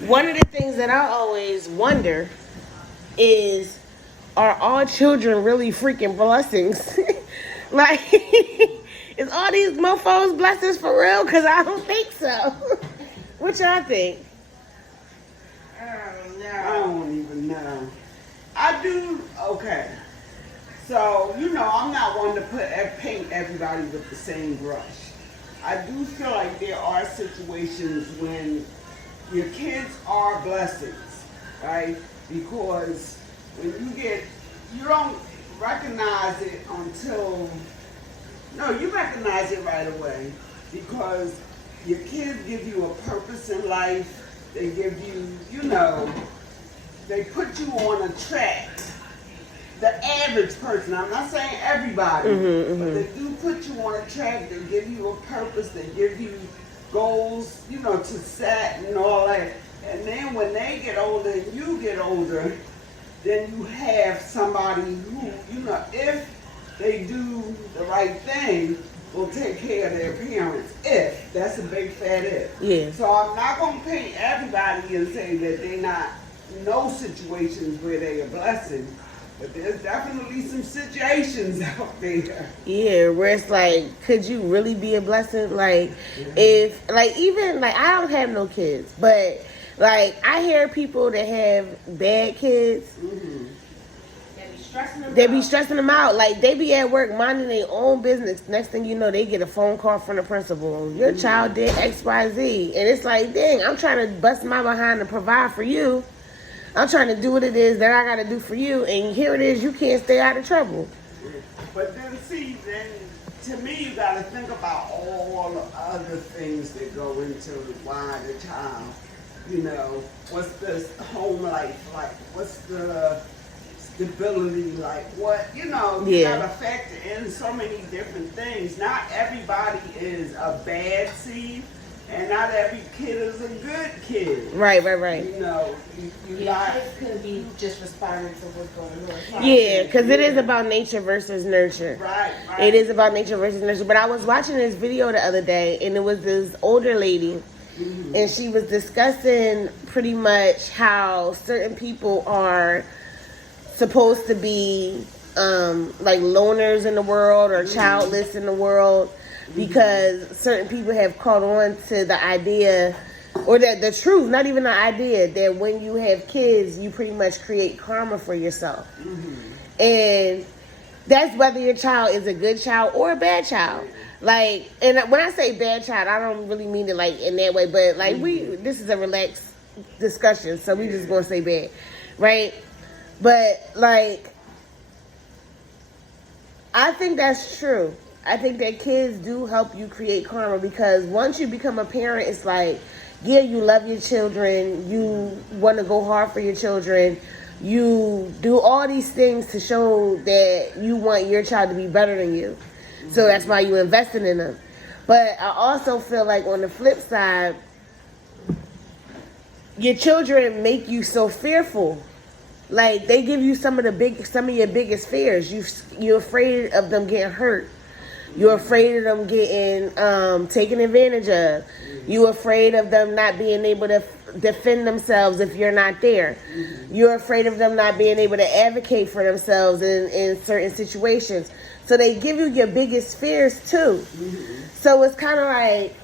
one of the things that I always wonder is, are all children really freaking blessings? Like, is all these mofos blessings for real? Because I don't think so. What y'all think? I don't even know. I do, okay. So, I'm not one to paint everybody with the same brush. I do feel like there are situations when your kids are blessings, right? Because when you don't recognize it until, no, you recognize it right away, because your kids give you a purpose in life. They give you, they put you on a track. The average person, I'm not saying everybody, but they do put you on a track. They give you a purpose. They give you goals, to set and all that. And then when they get older and you get older, then you have somebody who, if they do the right thing, will take care of their parents. If. That's a big fat if. Yeah. So I'm not going to paint everybody and say that they're not, no situations where they are blessings. But there's definitely some situations out there. Yeah, where it's like, could you really be a blessing? Like, if, like, even, like, I don't have no kids, but, like, I hear people that have bad kids. They be stressing them out. Like, they be at work minding their own business. Next thing you know, they get a phone call from the principal. Your child did X, Y, Z. And it's like, dang, I'm trying to bust my behind and provide for you. I'm trying to do what it is that I got to do for you. And here it is, you can't stay out of trouble. But then, see, to me, you got to think about all the other things that go into why the child, what's the home life like? What's the stability like? What, you got to factor in so many different things. Not everybody is a bad seed, and not every kid is a good kid. Right. Kids could be just responding to what's going on. Yeah, because it is about nature versus nurture. Right. It is about nature versus nurture. But I was watching this video the other day, and it was this older lady, and she was discussing pretty much how certain people are supposed to be like loners in the world or childless in the world, because certain people have caught on to the idea, or that the truth, not even the idea, that when you have kids, you pretty much create karma for yourself. And that's whether your child is a good child or a bad child. Like, and when I say bad child, I don't really mean it like in that way, but like this is a relaxed discussion, so we just gonna say bad, right? But like, I think that's true. I think that kids do help you create karma, because once you become a parent, it's like, yeah, you love your children, you want to go hard for your children, you do all these things to show that you want your child to be better than you. So that's why you invested in them. But I also feel like on the flip side, your children make you so fearful. Like, they give you some of your biggest fears. You're afraid of them getting hurt. You're afraid of them getting taken advantage of. You're afraid of them not being able to defend themselves if you're not there. You're afraid of them not being able to advocate for themselves in certain situations. So they give you your biggest fears too. So it's kind of like,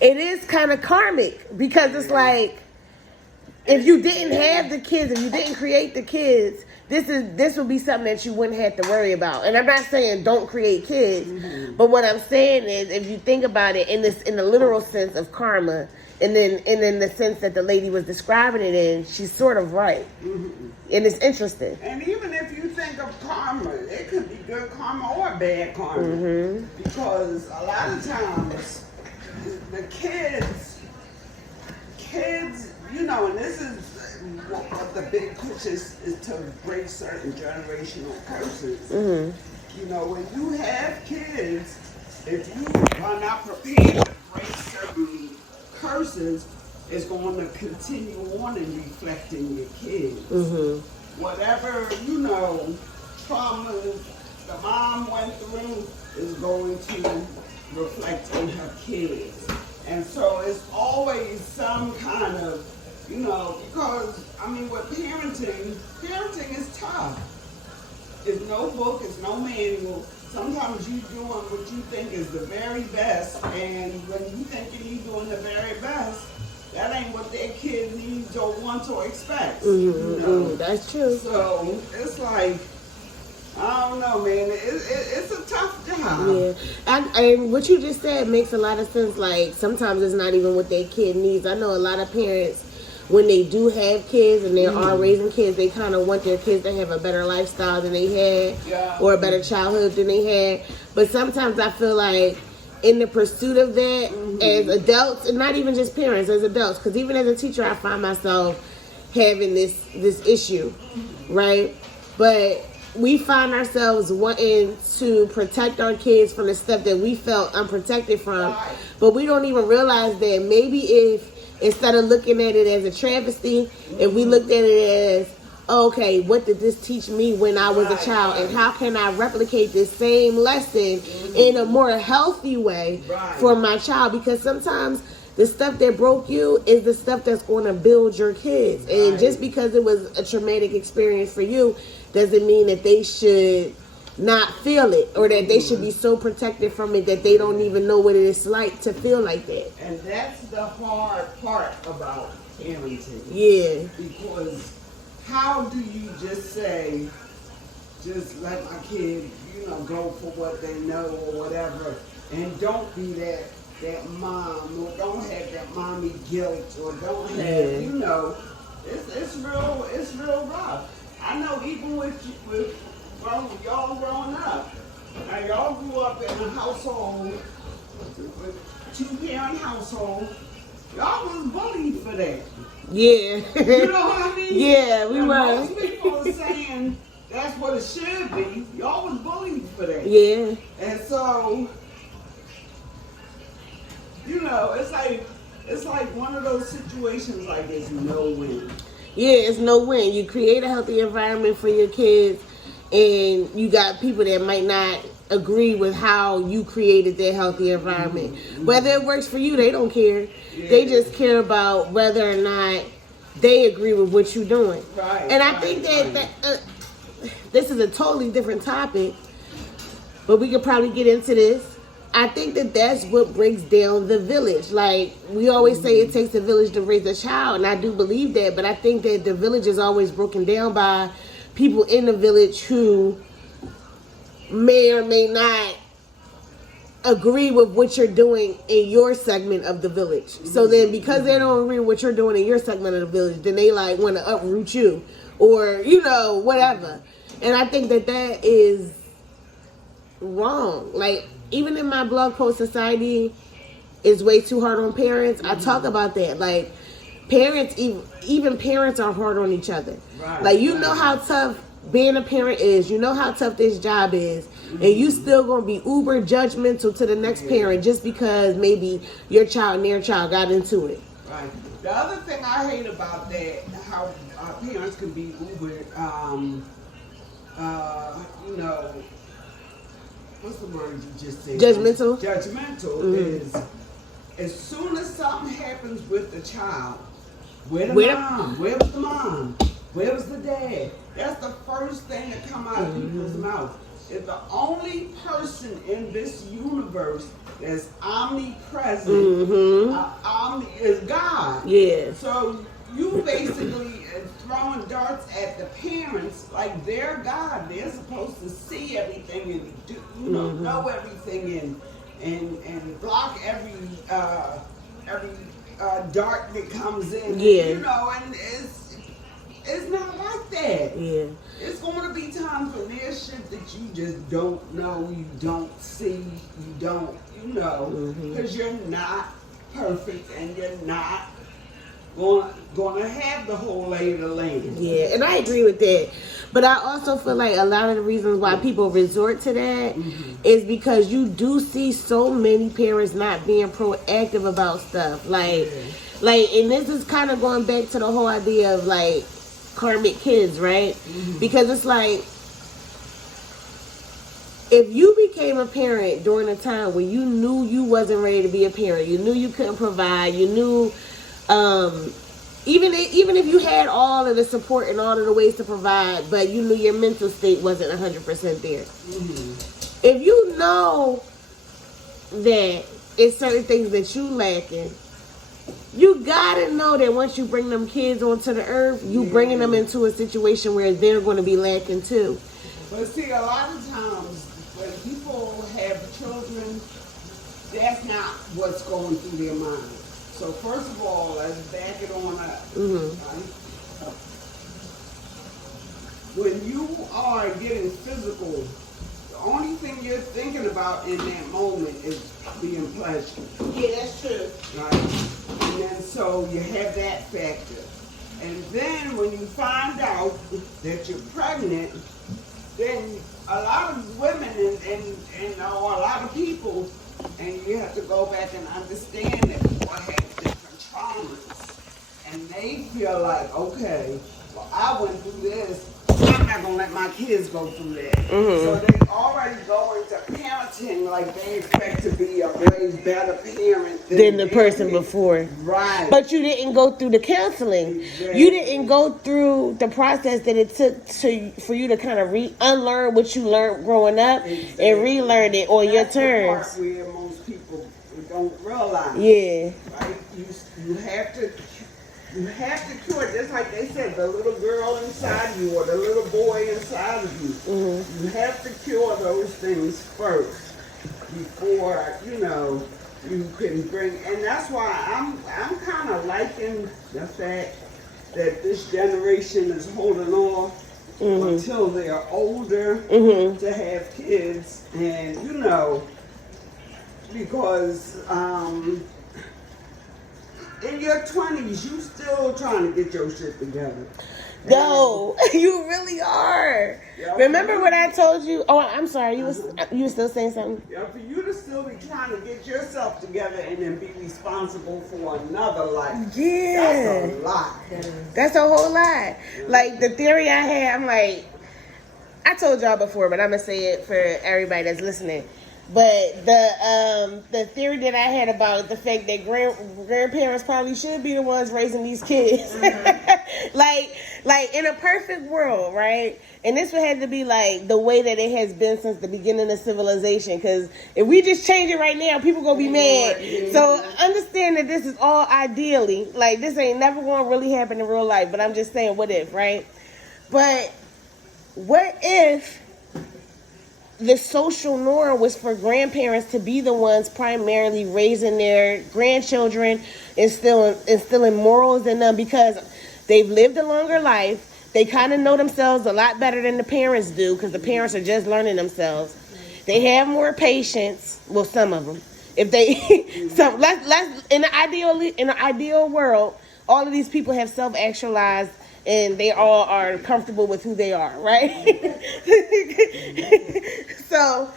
it is kind of karmic, because it's like, if you didn't have the kids, if you didn't create the kids, this would be something that you wouldn't have to worry about. And I'm not saying don't create kids, but what I'm saying is, if you think about it in the literal sense of karma, and then the sense that the lady was describing it in, she's sort of right. And it's interesting. And even if you think of karma, it could be good karma or bad karma, because a lot of times the kids, and this is what the big push is to break certain generational curses. When you have kids, if you are not prepared to break certain curses, it's going to continue on and reflect in your kids. Whatever, trauma the mom went through is going to reflect in her kids. And so it's always some kind of sometimes you doing what you think is the very best, and when you thinking you doing the very best, that ain't what their kid needs or wants or expects. You know? That's true. So it's like, I don't know, man. It's a tough job. Yeah, and what you just said makes a lot of sense. Like, sometimes it's not even what their kid needs. I know a lot of parents, when they do have kids and they are raising kids, they kind of want their kids to have a better lifestyle than they had, or a better childhood than they had. But sometimes I feel like in the pursuit of that, as adults, and not even just parents, as adults, because even as a teacher, I find myself having this issue, right? But we find ourselves wanting to protect our kids from the stuff that we felt unprotected from, but we don't even realize that maybe if, instead of looking at it as a travesty, if we looked at it as, okay, what did this teach me when I was a child, and how can I replicate this same lesson in a more healthy way for my child? Because sometimes the stuff that broke you is the stuff that's going to build your kids. And just because it was a traumatic experience for you doesn't mean that they should not feel it, or that they should be so protected from it that they don't even know what it is like to feel like that. And that's the hard part about parenting. Yeah. Because how do you just say, just let my kid, go for what they know or whatever, and don't be that mom, or don't have that mommy guilt, or don't have, it's real rough. I know even with y'all growing up, now y'all grew up in a household, with two-parent household, y'all was bullied for that. Yeah. You know what I mean? Yeah, we were. Most people are saying that's what it should be. Y'all was bullied for that. Yeah. And so, it's like one of those situations like it's no win. Yeah, it's no win. You create a healthy environment for your kids, and you got people that might not agree with how you created that healthy environment. Whether it works for you, they don't care. Yeah. They just care about whether or not they agree with what you're doing. Right. And I think that this is a totally different topic, but we could probably get into this. I think that that's what breaks down the village. Like, we always say it takes a village to raise a child, and I do believe that, but I think that the village is always broken down by people in the village who may or may not agree with what you're doing in your segment of the village. So then, because they don't agree with what you're doing in your segment of the village, then they like want to uproot you, or whatever. And I think that is wrong. Like, even in my blog post, Society is Way Too Hard on Parents, I talk about that. Like, parents, even parents are hard on each other. Right, like, you know how tough being a parent is. You know how tough this job is. And you still going to be uber judgmental to the next parent just because maybe your child and their child got into it. Right. The other thing I hate about that, how parents can be uber, what's the word you just said? Judgmental? Judgmental is, as soon as something happens with the child, where was the mom? Where was the dad? That's the first thing that come out of people's mouth. It's the only person in this universe that's omnipresent, is God. Yeah. So you basically throwing darts at the parents like they're God. They're supposed to see everything and do, know everything and block every dart that comes in. Yeah. And it's not like that. Yeah. It's going to be times when there's shit that you just don't know, you don't see, you don't, because you're not perfect and you're not going to have the whole lay of the land. Yeah, and I agree with that. But I also feel like a lot of the reasons why people resort to that is because you do see so many parents not being proactive about stuff. Like, and this is kind of going back to the whole idea of like karmic kids, right? Because it's like, if you became a parent during a time where you knew you wasn't ready to be a parent, you knew you couldn't provide, you knew, even if you had all of the support and all of the ways to provide, but you knew your mental state wasn't 100% there. if you know that it's certain things that you lacking, you gotta know that once you bring them kids onto the earth, you bringing them into a situation where they're going to be lacking too. But see, a lot of times when people have children, that's not what's going through their mind. So first of all, let's back it on up. Right? When you are getting physical, the only thing you're thinking about in that moment is being pleasure. Yeah, that's true. Right? And then so you have that factor. And then when you find out that you're pregnant, then a lot of women and a lot of people, and you have to go back and understand that people have different traumas. And they feel like, okay, well, I went through this, I'm not going to let my kids go through that. So they already go into parenting like they expect to be a way better parent Than the person before. Right. But you didn't go through the counseling. Exactly. You didn't go through the process that it took for you to kind of unlearn what you learned growing up and relearn it on your That's the terms. part where most people don't realize. Yeah. Right? You have to cure it, just like they said, the little girl inside you or the little boy inside of you. You have to cure those things first before you can bring. And that's why I'm kind of liking the fact that this generation is holding off until they're older to have kids, and because in your 20s, you still trying to get your shit together. No, you really are. Yeah, Remember what I told you? Oh, I'm sorry. You was still saying something? Yeah, for you to still be trying to get yourself together and then be responsible for another life. Yeah. That's a lot. That's a whole lot. Like the theory I had, I'm like, I told y'all before, but I'm gonna say it for everybody that's listening. But the theory that I had about the fact that grandparents probably should be the ones raising these kids, like in a perfect world, right? And this would have to be like the way that it has been since the beginning of civilization. Because if we just change it right now, people gonna be mad. So understand that this is all ideally, like this ain't never gonna really happen in real life. But I'm just saying, what if, right? But what if the social norm was for grandparents to be the ones primarily raising their grandchildren, instilling morals in them, because they've lived a longer life. They kind of know themselves a lot better than the parents do, because the parents are just learning themselves. They have more patience. Well, some of them. If they, let's in the ideal world, all of these people have self-actualized. And they all are comfortable with who they are, right? So,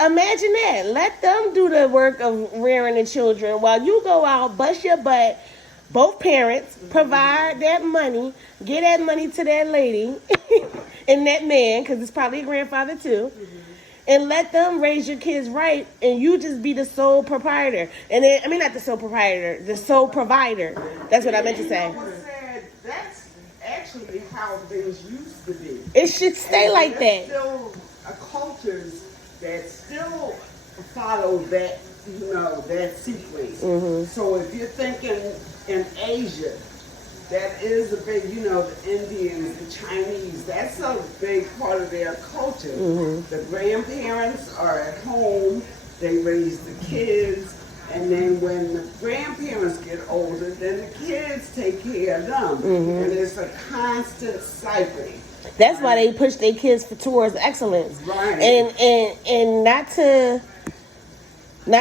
imagine that. Let them do the work of rearing the children while you go out, bust your butt. Both parents provide that money, get that money to that lady and that man, because it's probably a grandfather too. And let them raise your kids right, and you just be the sole proprietor. And then, I mean, not the sole proprietor, the sole provider. That's what I meant to say. That's actually how things used to be. It should stay like that. There's still cultures that still follow that, that sequence. So if you're thinking in Asia, that is a big, the Indians, the Chinese, that's a big part of their culture. The grandparents are at home, they raise the kids, and then when the grandparents get older, then the kids take care of them. And it's a constant cycle. That's why they push their kids towards excellence. Right. And not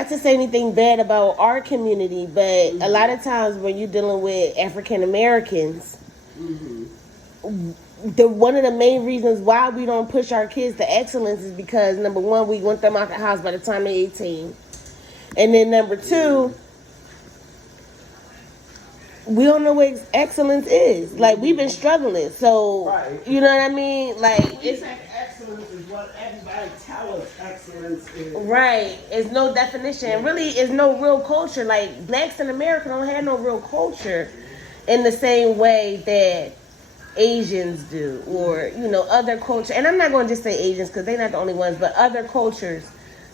to say anything bad about our community, but a lot of times when you're dealing with African Americans, one of the main reasons why we don't push our kids to excellence is because, number one, we want them out the house by the time they're 18. And then number two, we don't know what excellence is. Like, we've been struggling. So, you know what I mean? Like, it's excellence is what everybody tells us excellence is. Right. It's no definition. Really, it's no real culture. Like, blacks in America don't have no real culture in the same way that Asians do, or other culture. And I'm not going to just say Asians because they're not the only ones, but other cultures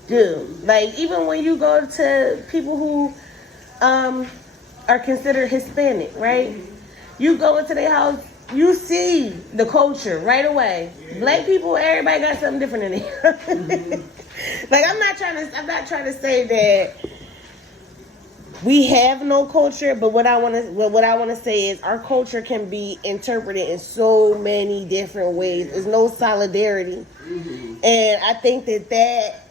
do. Like even when you go to people who are considered Hispanic, right? You go into their house, you see the culture right away. Black people, everybody got something different in there. Like I'm not trying to say that we have no culture, but what I want to say is our culture can be interpreted in so many different ways. There's no solidarity, and I think that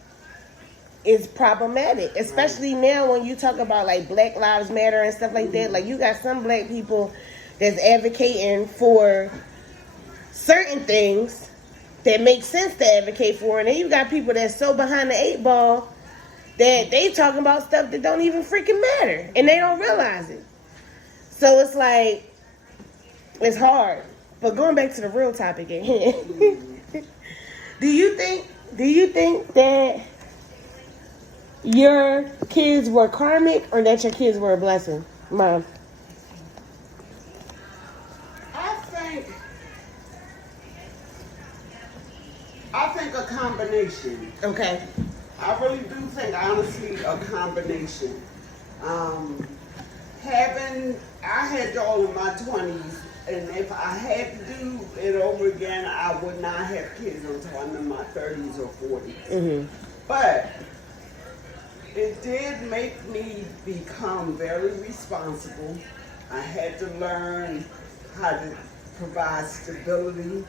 is problematic, especially now when you talk about like Black Lives Matter and stuff like that. Like you got some black people that's advocating for certain things that make sense to advocate for, and then you got people that's so behind the eight ball that they talking about stuff that don't even freaking matter, and they don't realize it. So it's like, it's hard. But going back to the real topic at hand, do you think that your kids were karmic or that your kids were a blessing, Mom? I think a combination. Okay. I really do think, honestly, a combination. I had y'all in my 20s, and if I had to do it over again, I would not have kids until I'm in my 30s or 40s. But it did make me become very responsible. I had to learn how to provide stability,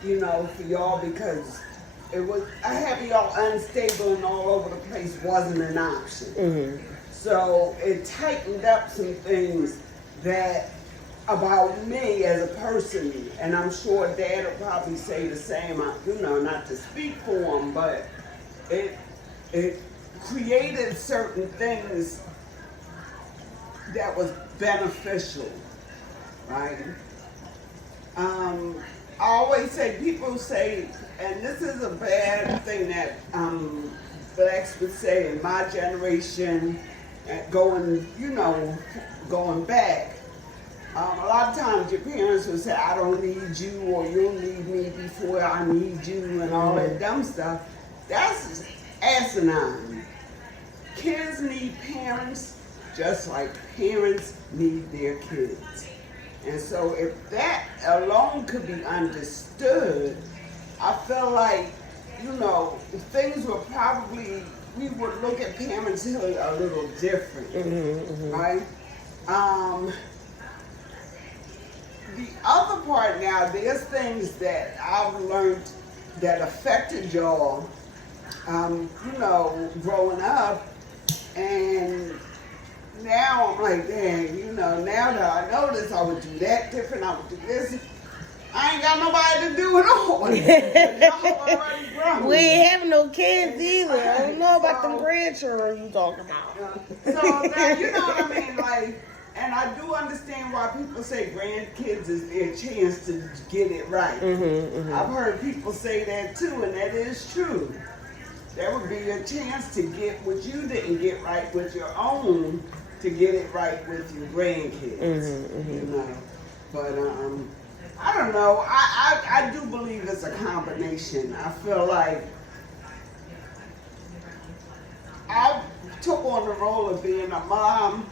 for y'all, because I have y'all unstable and all over the place wasn't an option. So it tightened up some things that about me as a person, and I'm sure Dad will probably say the same. Not to speak for him, but it created certain things that was beneficial, right? I always say, people say, and this is a bad thing that blacks would say in my generation, going back, a lot of times your parents would say, I don't need you, or you'll need me before I need you, and all that dumb stuff. That's asinine. Kids need parents just like parents need their kids. And so if that alone could be understood, I feel like, things were probably, we would look at parenthood a little different, right? The other part now, there's things that I've learned that affected y'all, growing up, and now I'm like, dang, now that I know this, I would do that different, I would do this. I ain't got nobody to do it all. Y'all already grown. We ain't having no kids either. I don't know about them grandchildren you talking about. So that, you know what I mean? Like, and I do understand why people say grandkids is their chance to get it right. I've heard people say that too, and that is true. There would be a chance to get what you didn't get right with your own, to get it right with your grandkids. But I don't know. I do believe it's a combination. I feel like I took on the role of being a mom,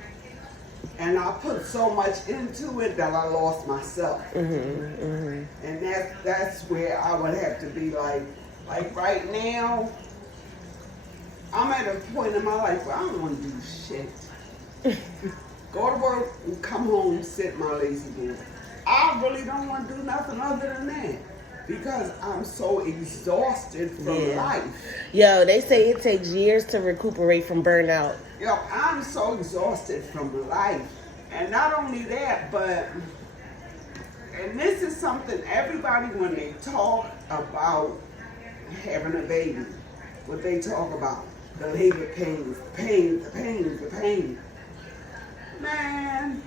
and I put so much into it that I lost myself. And that's where I would have to be like right now, I'm at a point in my life where I don't want to do shit. Go to work and come home, sit in my lazy boy. I really don't want to do nothing other than that, because I'm so exhausted from life. Yo, they say it takes years to recuperate from burnout. Yo, I'm so exhausted from life. And not only that, but, and this is something everybody, when they talk about having a baby, what they talk about, the labor pains, the pain. Man,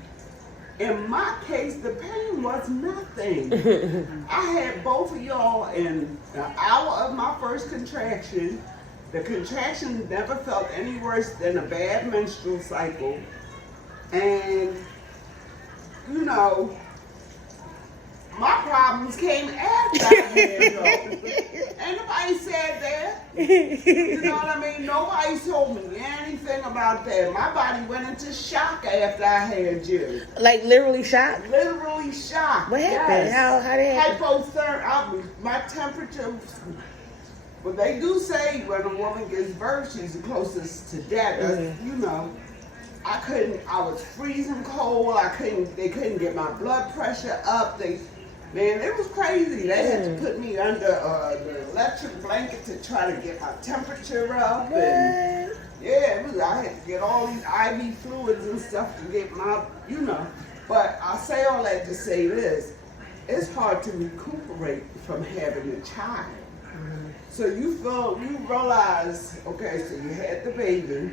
in my case, the pain was nothing. I had both of y'all in an hour of my first contraction. The contraction never felt any worse than a bad menstrual cycle. And, my problems came after I had those. Ain't nobody said that. You know what I mean? Nobody told me anything about that. My body went into shock after I had you. Like literally shocked? Literally shocked. What happened? Yes. How did it happen? Hypothermia. My temperature. But they do say when a woman gives birth, she's the closest to death. You know, I was freezing cold. They couldn't get my blood pressure up. Man, it was crazy. They had to put me under the electric blanket to try to get my temperature up. And yeah, I had to get all these IV fluids and stuff to get my, you know. But I say all that to say this. It's hard to recuperate from having a child. So you realize, okay, so you had the baby.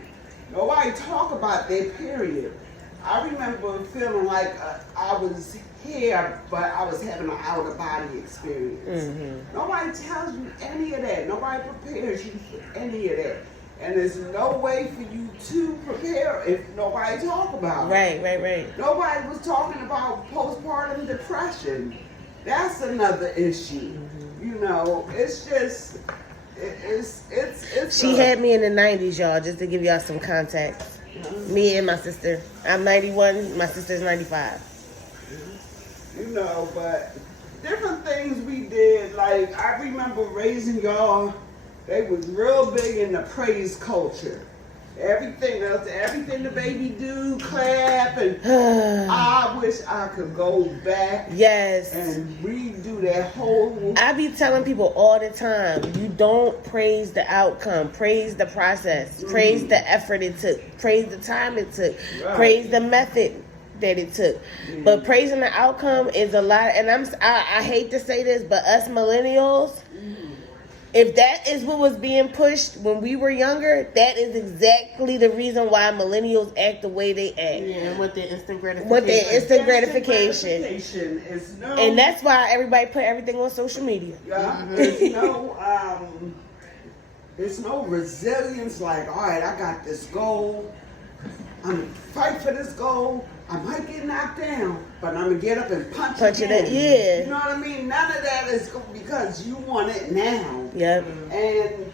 Nobody talk about their period. I remember feeling like I was here, but I was having an out-of-body experience. Nobody tells you any of that. Nobody prepares you for any of that. And there's no way for you to prepare if nobody talk about it. Right. Nobody was talking about postpartum depression. That's another issue. You know, it's just, it's. She had me in the 90s, y'all, just to give y'all some context. Me and my sister. I'm 91, my sister's 95. You know, but different things we did. Like, I remember raising y'all, they was real big in the praise culture. Everything the baby do, clap, and I wish I could go back and redo that whole. I be telling people all the time, you don't praise the outcome, praise the process, praise the effort it took, praise the time it took, praise the method that it took. But praising the outcome is a lot, and I hate to say this, but us millennials, if that is what was being pushed when we were younger, that is exactly the reason why millennials act the way they act. Yeah, with their instant gratification. With their instant gratification. Is no, and that's why everybody put everything on social media. Yeah, there's no resilience. Like, all right, I got this goal. I'm gonna fight for this goal. I might get knocked down, but I'm gonna get up and punch it in. Yeah. You know what I mean? None of that is because you want it now. Yep. And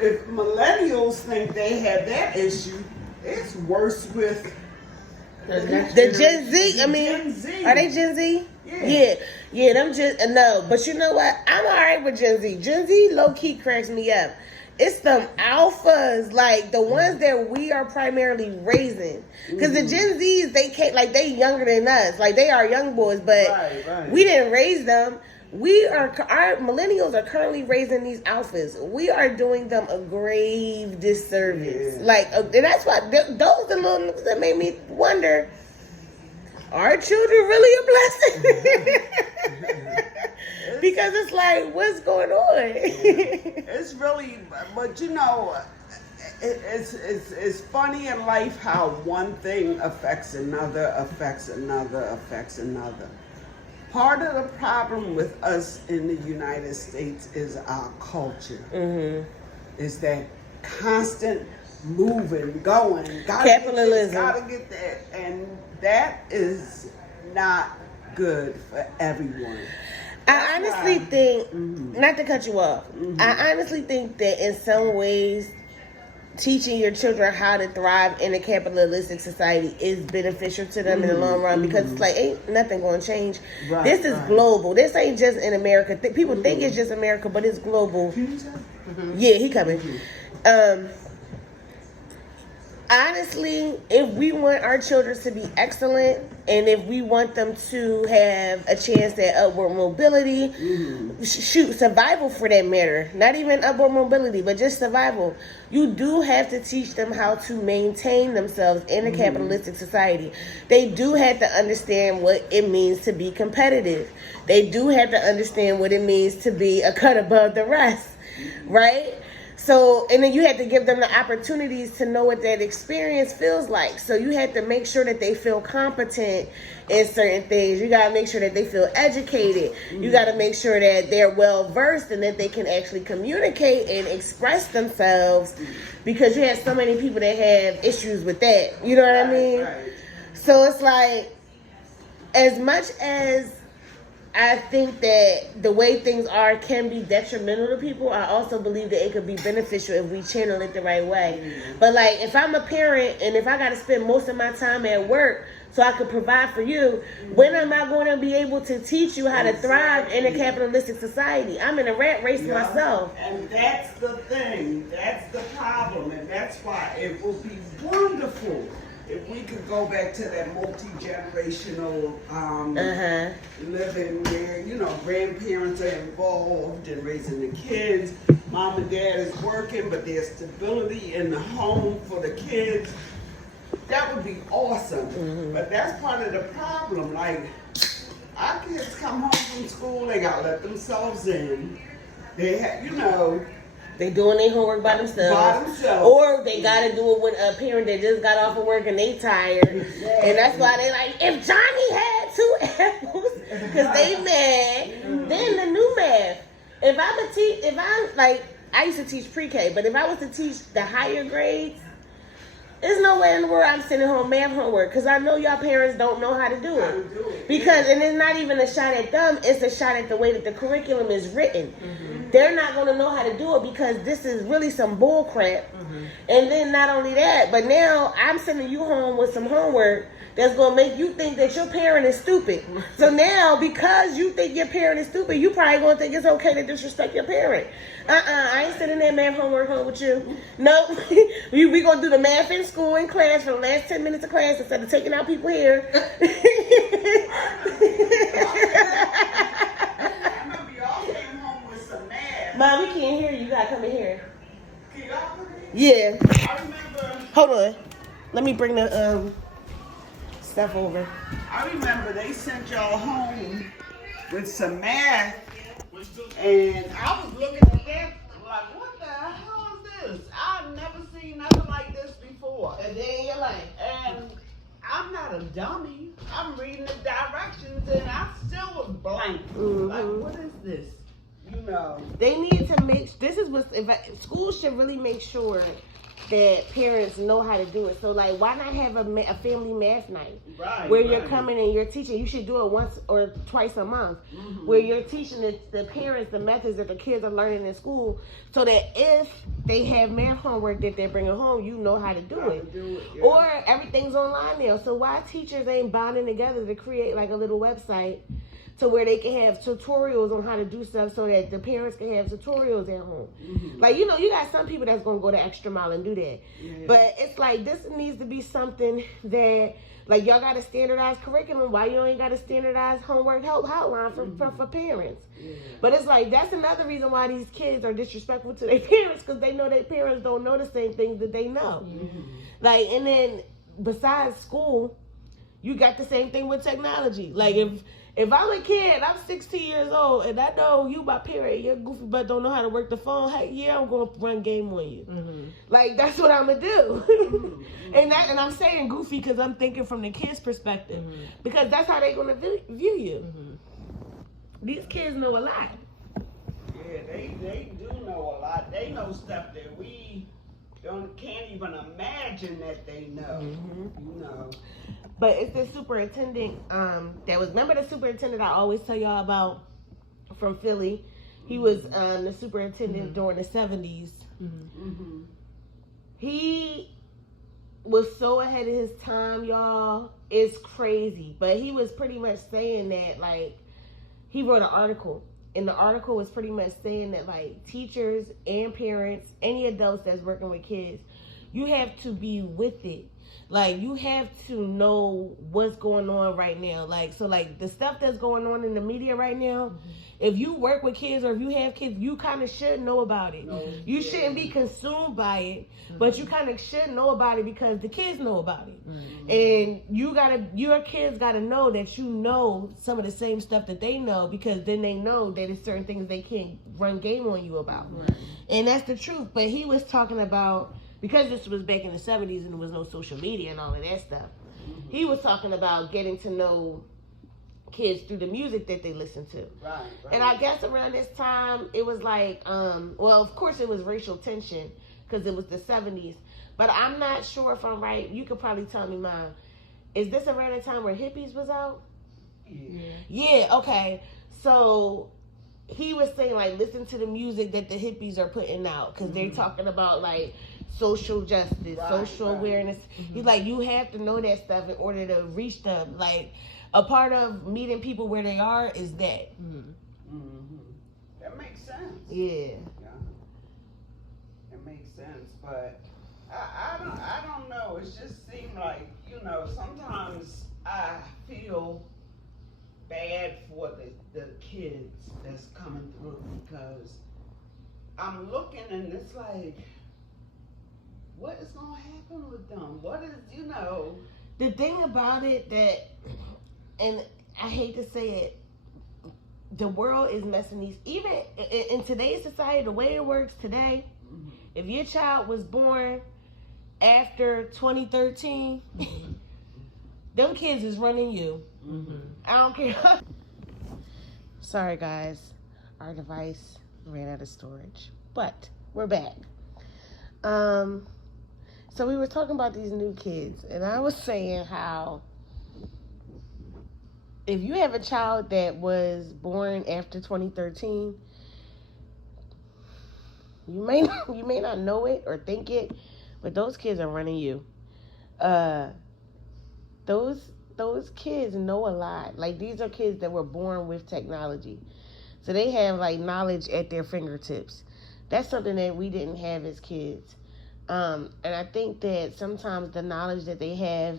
if millennials think they have that issue, it's worse with the Gen Z. I mean, Gen Z. Are they Gen Z? Yeah. Them no. But you know what? I'm all right with Gen Z. Gen Z low key cracks me up. It's them alphas, like the ones that we are primarily raising. Because the Gen Zs, they can't, like, they younger than us. Like, they are young boys, but we didn't raise them. Our millennials are currently raising these alphas. We are doing them a grave disservice. Like, and that's why those are the little niggas that made me wonder, are children really a blessing? Because it's like, what's going on? It's really, but you know, it's funny in life how one thing affects another. Part of the problem with us in the United States is our culture. Is that constant moving, going, capitalism. Gotta get that, and that is not good for everyone. I honestly think, not to cut you off, I honestly think that in some ways, teaching your children how to thrive in a capitalistic society is beneficial to them in the long run, because it's like, ain't nothing going to change. This is global. This ain't just in America. People think it's just America, but it's global. Yeah, he coming. Honestly, if we want our children to be excellent, and if we want them to have a chance at upward mobility, survival for that matter, not even upward mobility, but just survival, you do have to teach them how to maintain themselves in a capitalistic society. They do have to understand what it means to be competitive. They do have to understand what it means to be a cut above the rest, right? So, and then you have to give them the opportunities to know what that experience feels like. So you have to make sure that they feel competent in certain things. You got to make sure that they feel educated. You got to make sure that they're well versed and that they can actually communicate and express themselves, because you have so many people that have issues with that. You know what I mean? So it's like, as much as I think that the way things are can be detrimental to people, I also believe that it could be beneficial if we channel it the right way. Mm-hmm. But like, if I'm a parent and if I got to spend most of my time at work so I could provide for you, when am I going to be able to teach you how to thrive in a capitalistic society? I'm in a rat race myself. And that's the thing. That's the problem. And that's why it will be wonderful if we could go back to that multi-generational living where, you know, grandparents are involved in raising the kids. Mom and dad is working, but there's stability in the home for the kids. That would be awesome. Mm-hmm. But that's part of the problem. Like, our kids come home from school, they got to let themselves in. They have, you know, they doing their homework by themselves. Or they got to do it with a parent that just got off of work and they tired. Exactly. And that's why they like, if Johnny had 2 apples, because they mad, then the new math. I used to teach pre-K, but if I was to teach the higher grades, there's no way in the world I'm sending home math homework because I know y'all parents don't know how to do it. Because, and it's not even a shot at them, it's a shot at the way that the curriculum is written. Mm-hmm. They're not going to know how to do it because this is really some bull crap. Mm-hmm. And then not only that, but now I'm sending you home with some homework that's going to make you think that your parent is stupid. So now, because you think your parent is stupid, you probably going to think it's okay to disrespect your parent. I ain't sending that math homework home with you. Nope. we going to do the math in school, in class, for the last 10 minutes of class instead of taking out people here. I remember y'all came home with some math. Mom, we can't hear you. You got to come in here. Can y'all come in here? Yeah. I remember. Hold on. Let me bring the stuff over. I remember they sent y'all home with some math, and I was looking at that like, what the hell is this? I've never seen nothing like this before. A day in your life. And I'm not a dummy. I'm reading the directions, and I still was blank. Mm-hmm. Like, what is this? You know. They need to make. This is what schools should really make sure that parents know how to do it. So, like, why not have a family math night where you're coming and you're teaching? You should do it once or twice a month, where you're teaching the parents the methods that the kids are learning in school, so that if they have math homework that they're bringing home, you know how to do it. Yeah. Or everything's online now. So why teachers ain't bonding together to create like a little website to where they can have tutorials on how to do stuff so that the parents can have tutorials at home. Mm-hmm. Like, you know, you got some people that's going to go the extra mile and do that. Yeah. But it's like, this needs to be something that, like, y'all got a standardized curriculum. Why you ain't got a standardized homework help hotline for parents? Yeah. But it's like, that's another reason why these kids are disrespectful to their parents, because they know their parents don't know the same things that they know. Mm-hmm. Like, and then besides school, you got the same thing with technology. Like, if I'm a kid, I'm 16 years old, and I know you, my parent, your goofy butt don't know how to work the phone, hey, yeah, I'm going to run game on you. Mm-hmm. Like, that's what I'm going to do. Mm-hmm. and I'm saying goofy because I'm thinking from the kid's perspective. Mm-hmm. Because that's how they're going to view you. Mm-hmm. These kids know a lot. Yeah, they do know a lot. They know stuff that we can't even imagine that they know. Mm-hmm. You know. But it's the superintendent, remember the superintendent I always tell y'all about from Philly? He was the superintendent during the 70s. Mm-hmm. Mm-hmm. He was so ahead of his time, y'all. It's crazy. But he was pretty much saying that, like, he wrote an article. And the article was pretty much saying that, like, teachers and parents, any adults that's working with kids, you have to be with it. Like, you have to know what's going on right now. Like, so, like, the stuff that's going on in the media right now, if you work with kids or if you have kids, you kind of should know about it. You shouldn't be consumed by it, but you kind of should know about it because the kids know about it. And your kids got to know that you know some of the same stuff that they know, because then they know that there's certain things they can't run game on you about. And that's the truth. But he was talking about, because this was back in the 70s and there was no social media and all of that stuff, he was talking about getting to know kids through the music that they listen to. Right. And I guess around this time, it was like, well, of course it was racial tension because it was the 70s. But I'm not sure if I'm right. You could probably tell me, Mom. Is this around the time where hippies was out? Yeah, okay. So he was saying like listen to the music that the hippies are putting out because they're talking about like social justice, social awareness. He's like you have to know that stuff in order to reach them. Like a part of meeting people where they are is that. That makes sense. Yeah. It makes sense, but I don't know. It just seemed like, you know, sometimes I feel bad for the kids that's coming through because I'm looking and it's like, what is gonna happen with them? What is, you know? The thing about it that, and I hate to say it, the world is messing these, even in today's society, the way it works today, if your child was born after 2013, them kids is running you. I don't care. Sorry guys, our device ran out of storage, but we're back. So we were talking about these new kids, and I was saying how if you have a child that was born after 2013, you may not know it or think it, but those kids are running you. Those kids know a lot. Like these are kids that were born with technology, so they have like knowledge at their fingertips. That's something that we didn't have as kids. And I think that sometimes the knowledge that they have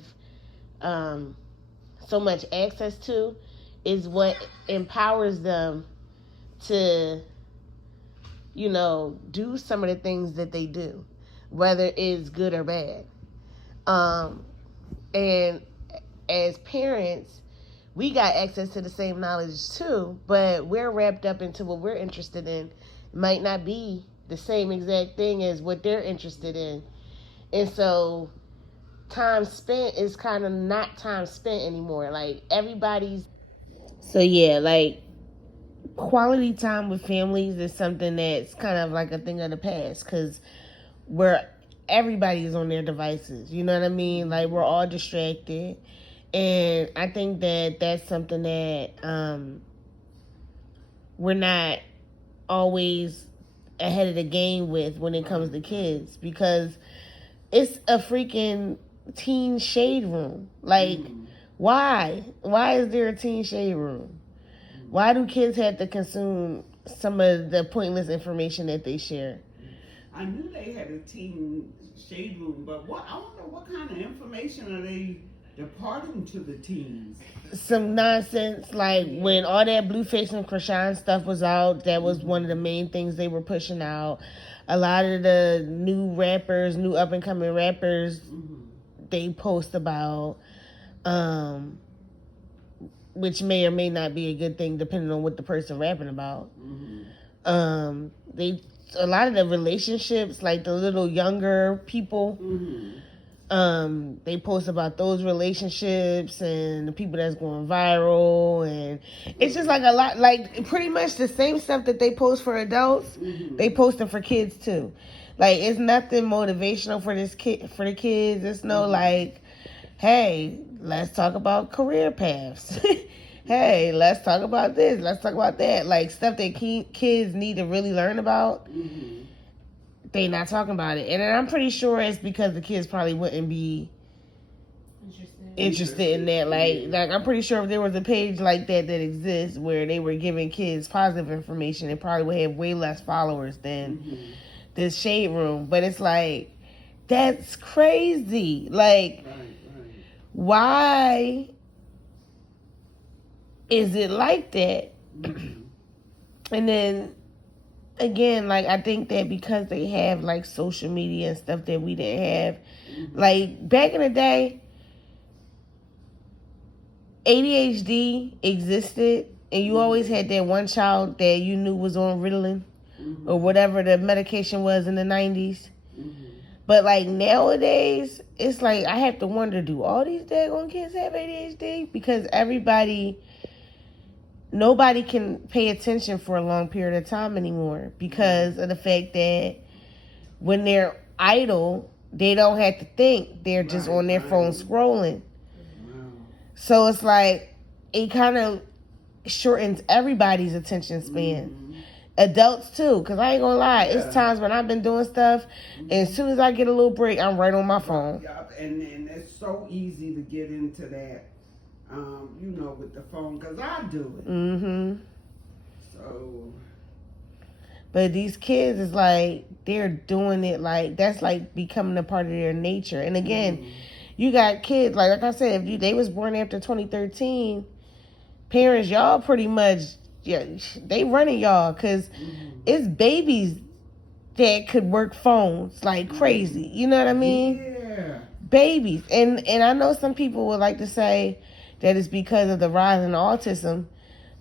so much access to is what empowers them to, you know, do some of the things that they do, whether it's good or bad. And as parents, we got access to the same knowledge too, but we're wrapped up into what we're interested in. It might not be the same exact thing as what they're interested in. And so time spent is kind of not time spent anymore. Like everybody's. So yeah, like quality time with families is something that's kind of like a thing of the past because everybody is on their devices. You know what I mean? Like we're all distracted. And I think that that's something that we're not always ahead of the game with when it comes to kids because it's a freaking teen shade room. Like, why? Why is there a teen shade room? Why do kids have to consume some of the pointless information that they share? I knew they had a teen shade room, but I wonder what kind of information are they departing to the teens? Some nonsense, like when all that Blueface and Krishan stuff was out, that was one of the main things they were pushing out. A lot of the new rappers, new up and coming rappers, they post about, which may or may not be a good thing depending on what the person rapping about. A lot of the relationships, like the little younger people, they post about those relationships and the people that's going viral, and it's just like a lot, like pretty much the same stuff that they post for adults, they posting for kids too. Like it's nothing motivational for the kids. It's no like, hey, let's talk about career paths. Hey, let's talk about this. Let's talk about that. Like stuff that kids need to really learn about. They not talking about it, and I'm pretty sure it's because the kids probably wouldn't be interested in that. Like I'm pretty sure if there was a page like that exists where they were giving kids positive information, it probably would have way less followers than this shade room. But it's like that's crazy. Like, why is it like that? And then again, like I think that because they have like social media and stuff that we didn't have, like back in the day, ADHD existed, and you always had that one child that you knew was on Ritalin or whatever the medication was in the 90s. But like nowadays, it's like I have to wonder, do all these daggone kids have ADHD? Because nobody can pay attention for a long period of time anymore because of the fact that when they're idle, they don't have to think. They're just on their phone scrolling. So it's like it kind of shortens everybody's attention span. Mm-hmm. Adults too, because I ain't gonna lie, Yeah. it's times when I've been doing stuff, and as soon as I get a little break, I'm right on my phone. Yup, and it's so easy to get into that, with the phone, because I do it. Mm-hmm. So, But these kids is like, they're doing it like, that's like becoming a part of their nature. And again, you got kids, like I said, if they was born after 2013, parents, y'all pretty much, yeah, they running y'all, because it's babies that could work phones like crazy. You know what I mean? yeah. Babies. And I know some people would like to say that it's because of the rise in autism,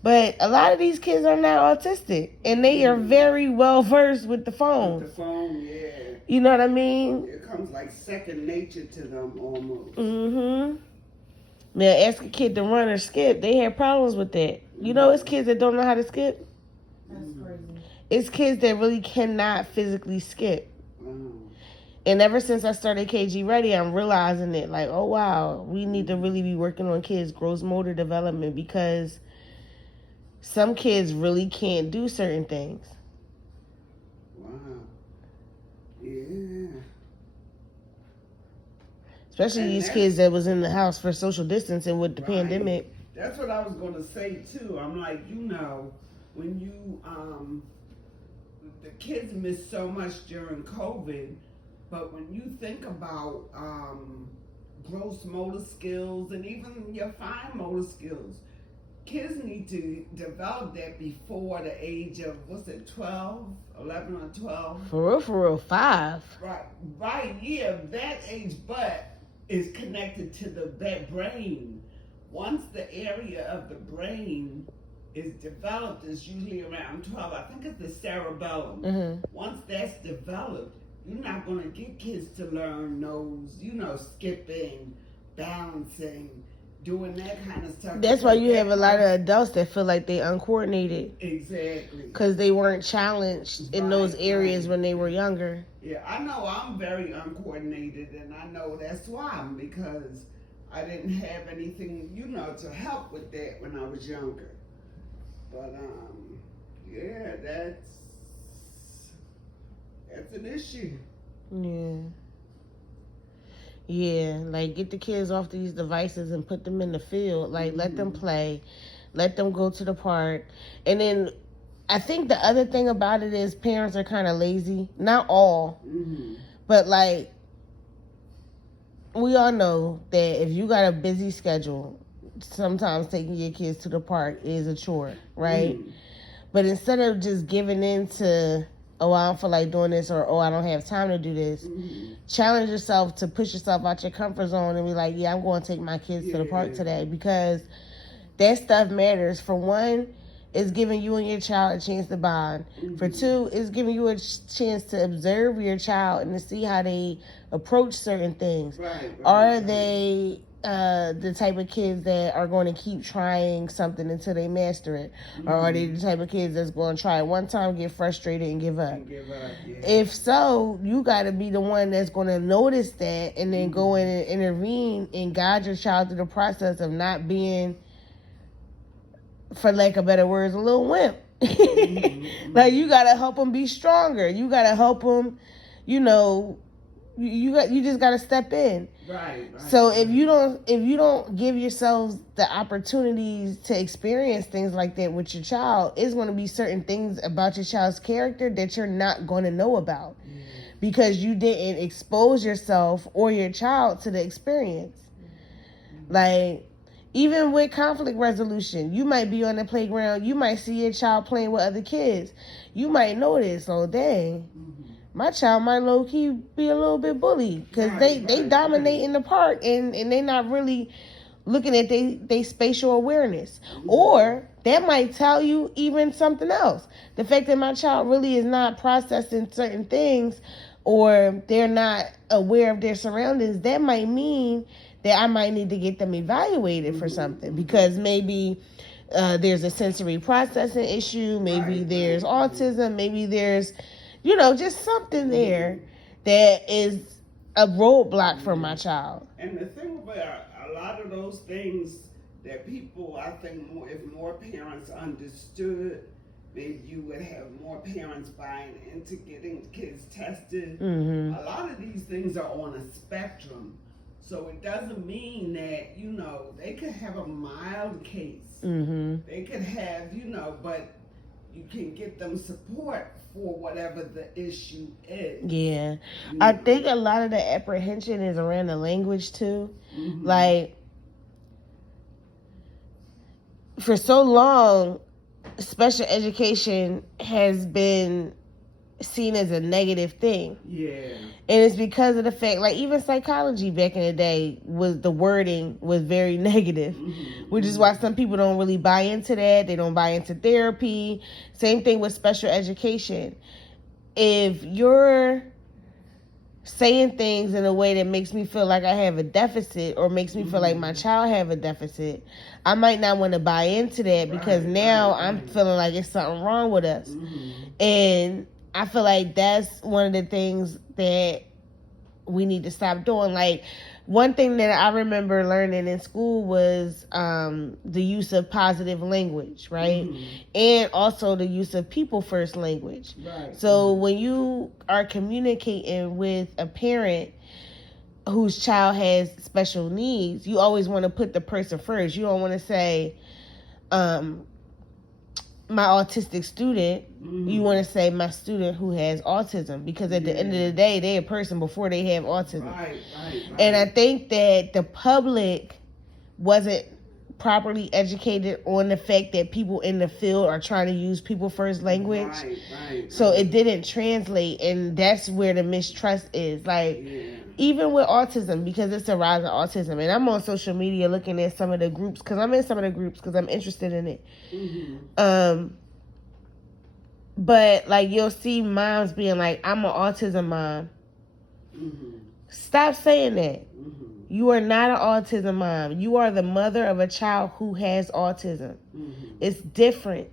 but a lot of these kids are not autistic, and they are very well versed with the phones. With the phone, yeah. You know what I mean? It comes like second nature to them almost. Mm-hmm. Now, ask a kid to run or skip, they have problems with that. You know, it's kids that don't know how to skip. That's crazy. It's kids that really cannot physically skip. And ever since I started KG Ready, I'm realizing it. Like, oh, wow, we need to really be working on kids' gross motor development, because some kids really can't do certain things. Wow. Yeah. Especially And these kids that was in the house for social distancing with the pandemic. That's what I was going to say, too. I'm like, when you, the kids miss so much during COVID, but when you think about gross motor skills and even your fine motor skills, kids need to develop that before the age of, 11 or 12? For real, 5. Right, yeah, that age, but is connected to that brain. Once the area of the brain is developed, is usually around 12. I think it's the cerebellum. Mm-hmm. Once that's developed, you're not going to get kids to learn those, skipping, balancing, doing that kind of stuff. That's why you have a lot of adults that feel like they uncoordinated. Exactly. Because they weren't challenged in those areas when they were younger. Yeah, I know I'm very uncoordinated, and I know that's why, because I didn't have anything, to help with that when I was younger. But, yeah, that's an issue. Yeah, like get the kids off these devices and put them in the field. Like let them play, let them go to the park. And then I think the other thing about it is parents are kind of lazy. Not all, but like we all know that if you got a busy schedule, sometimes taking your kids to the park is a chore, right? But instead of just giving in to, oh, I don't feel like doing this, or, oh, I don't have time to do this, challenge yourself to push yourself out your comfort zone and be like, yeah, I'm going to take my kids to the park today, because that stuff matters. For one, it's giving you and your child a chance to bond. For two, it's giving you a chance to observe your child and to see how they approach certain things. Are they the type of kids that are going to keep trying something until they master it? Or are they the type of kids that's going to try it one time, get frustrated, and give up? If so, you got to be the one that's going to notice that and then go in and intervene and guide your child through the process of not being, for lack of better words, a little wimp. Like, you got to help them be stronger. You got to help them, you just got to step in. Right. So if you don't give yourselves the opportunities to experience things like that with your child, it's going to be certain things about your child's character that you're not going to know about because you didn't expose yourself or your child to the experience. Like, even with conflict resolution, you might be on the playground, you might see your child playing with other kids. You might notice, oh, dang, my child might low-key be a little bit bullied because they dominate in the park and they not really looking at they spatial awareness. Or that might tell you even something else. The fact that my child really is not processing certain things or they're not aware of their surroundings, that might mean that I might need to get them evaluated for something, because maybe there's a sensory processing issue, maybe there's autism, maybe there's, just something there that is a roadblock for my child. And the thing about a lot of those things that people, I think, if more parents understood, maybe you would have more parents buying into getting kids tested. Mm-hmm. A lot of these things are on a spectrum. So it doesn't mean that, they could have a mild case. Mm-hmm. They could have, but you can get them support for whatever the issue is. Yeah. I think a lot of the apprehension is around the language too. Mm-hmm. Like, for so long, special education has been seen as a negative thing. Yeah. And it's because of the fact, like, even psychology back in the day, the wording was very negative, Mm-hmm. which is why some people don't really buy into that. They don't buy into therapy. Same thing with special education. If you're saying things in a way that makes me feel like I have a deficit or makes me feel like my child have a deficit, I might not want to buy into that because now I'm feeling like it's something wrong with us. And I feel like that's one of the things that we need to stop doing. Like, one thing that I remember learning in school was the use of positive language, right? And also the use of people first language. So when you are communicating with a parent whose child has special needs, you always want to put the person first. You don't want to say, my autistic student. You want to say my student who has autism, because at the end of the day, they're a person before they have autism. And I think that the public wasn't properly educated on the fact that people in the field are trying to use people first language. So it didn't translate, and that's where the mistrust is. Like, even with autism, because it's a rise of autism, and I'm on social media looking at some of the groups, because I'm in some of the groups because I'm interested in it. But, like, you'll see moms being like, I'm an autism mom. Stop saying that. You are not an autism mom. You are the mother of a child who has autism. It's different.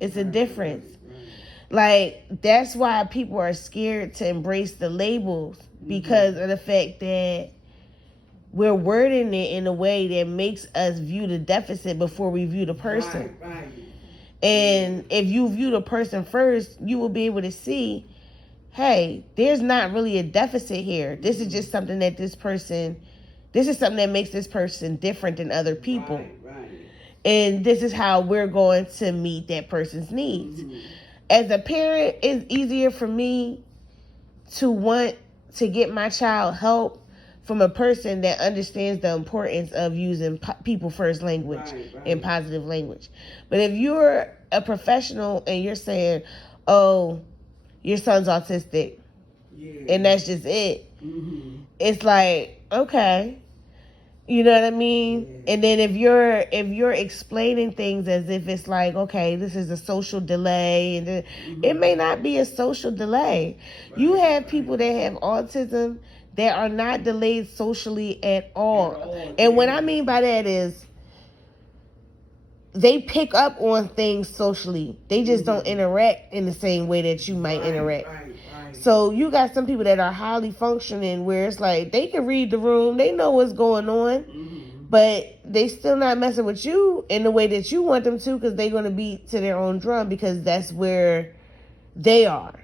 It's a difference. Like, that's why people are scared to embrace the labels, because of the fact that we're wording it in a way that makes us view the deficit before we view the person. And if you view the person first, you will be able to see, hey, there's not really a deficit here. This is just something that this is something that makes this person different than other people. And this is how we're going to meet that person's needs. As a parent, it's easier for me to want to get my child help from a person that understands the importance of using people first language and positive language. But if you're a professional and you're saying, oh, your son's autistic, and that's just it, it's like, okay, you know what I mean? And then if you're explaining things as if it's like, okay, this is a social delay, and it may not be a social delay. You have people that have autism that are not delayed socially at all. And what I mean by that is they pick up on things socially. They just don't interact in the same way that you might interact. So you got some people that are highly functioning where it's like they can read the room, they know what's going on, but they still not messing with you in the way that you want them to, because they're going to beat to their own drum because that's where they are.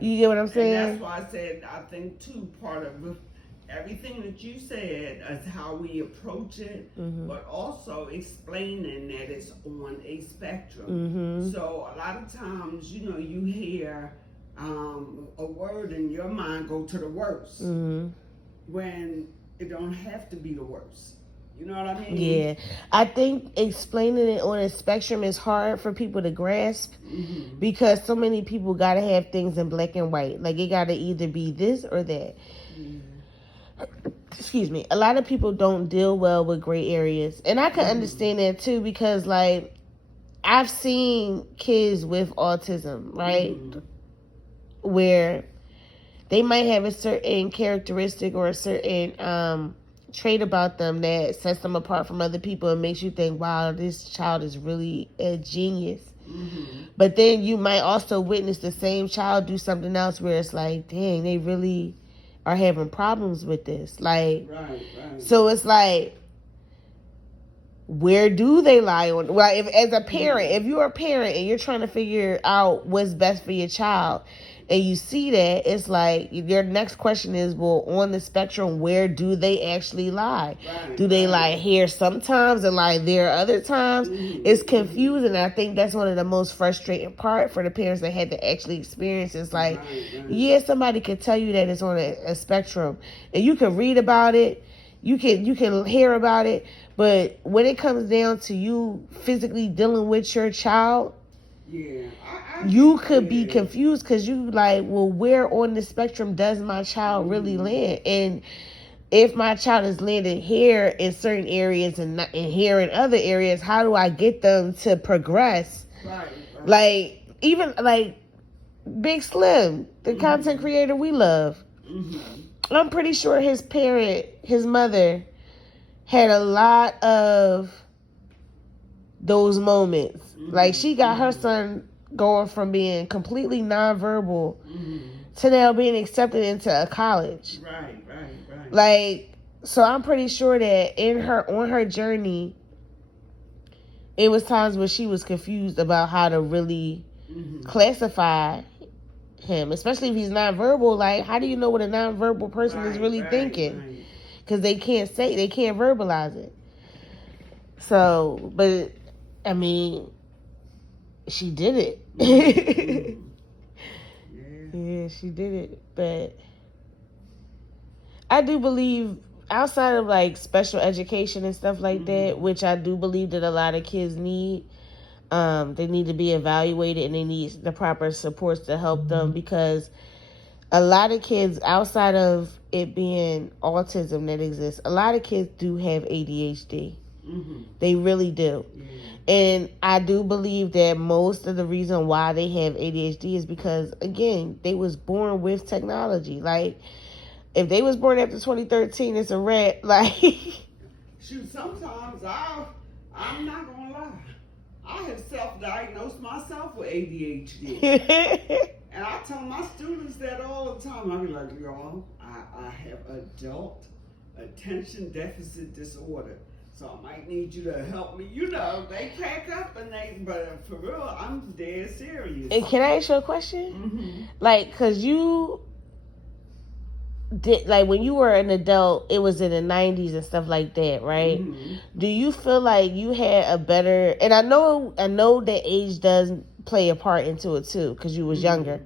You get what I'm saying? And that's why I said, I think too, part of everything that you said is how we approach it, but also explaining that it's on a spectrum. So a lot of times, you hear a word in your mind go to the worst when it don't have to be the worst. You know what I mean? Yeah. I think explaining it on a spectrum is hard for people to grasp because so many people got to have things in black and white. Like, it got to either be this or that. Excuse me. A lot of people don't deal well with gray areas. And I can understand that too, because, like, I've seen kids with autism, right? Where they might have a certain characteristic or a certain trait about them that sets them apart from other people and makes you think, wow, this child is really a genius. But then you might also witness the same child do something else where it's like, dang, they really are having problems with this. Like, so it's like, where do they lie on? Well, if as a parent, if you're a parent and you're trying to figure out what's best for your child, and you see that, it's like your next question is, well, on the spectrum, where do they actually lie? Right, Do they right. lie here sometimes and lie there other times? It's confusing. I think that's one of the most frustrating part for the parents that had to actually experience. It's like, yeah, somebody could tell you that it's on a spectrum, and you can read about it, you can hear about it, but when it comes down to you physically dealing with your child, Yeah, you could be confused because you like, well, where on the spectrum does my child really land? And if my child is landing here in certain areas and not in here in other areas, how do I get them to progress? Right. Like, even like Big Slim, the content creator we love. I'm pretty sure his mother, had a lot of those moments. Like, she got her son going from being completely nonverbal to now being accepted into a college. Right. Like, so I'm pretty sure that on her journey, it was times where she was confused about how to really classify him, especially if he's nonverbal. Like, how do you know what a nonverbal person is really thinking? Because they can't verbalize it. So, but I mean, she did it. Yeah, she did it. But I do believe, outside of like special education and stuff like that, which I do believe that a lot of kids need, they need to be evaluated and they need the proper supports to help them, because a lot of kids, outside of it being autism that exists, a lot of kids do have ADHD. They really do. And I do believe that most of the reason why they have ADHD is because, again, they was born with technology. Like, if they was born after 2013, it's a wrap. Like, shoot, sometimes I'm not gonna lie, I have self-diagnosed myself with ADHD. And I tell my students that all the time. I be like, y'all, I have adult attention deficit disorder. So I might need you to help me. You know, they crack up but for real, I'm dead serious. And can I ask you a question? Like, cause you did, like, when you were an adult, it was in the 90s and stuff like that, right? Do you feel like you had a better, and I know that age does play a part into it too, because you was younger,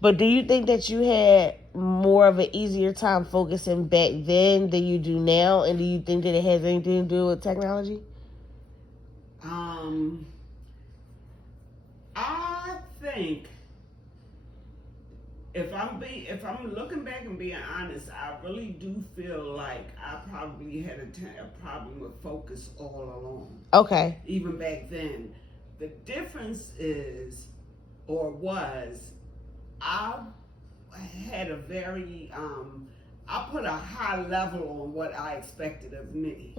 but do you think that you had more of an easier time focusing back then than you do now, and do you think that it has anything to do with technology? I think if I'm looking back and being honest, I really do feel like I probably had a problem with focus all along. Okay. Even back then. The difference is, or was, I had a very, I put a high level on what I expected of me.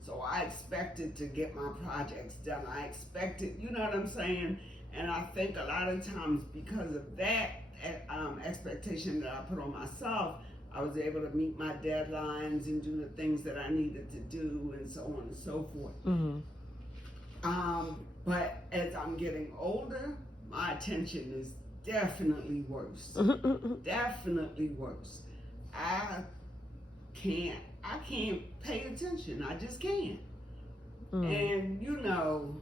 So I expected to get my projects done. I expected, you know what I'm saying? And I think a lot of times because of that expectation that I put on myself, I was able to meet my deadlines and do the things that I needed to do and so on and so forth. But as I'm getting older, my attention is definitely worse. Definitely worse. I can't pay attention. I just can't. And you know,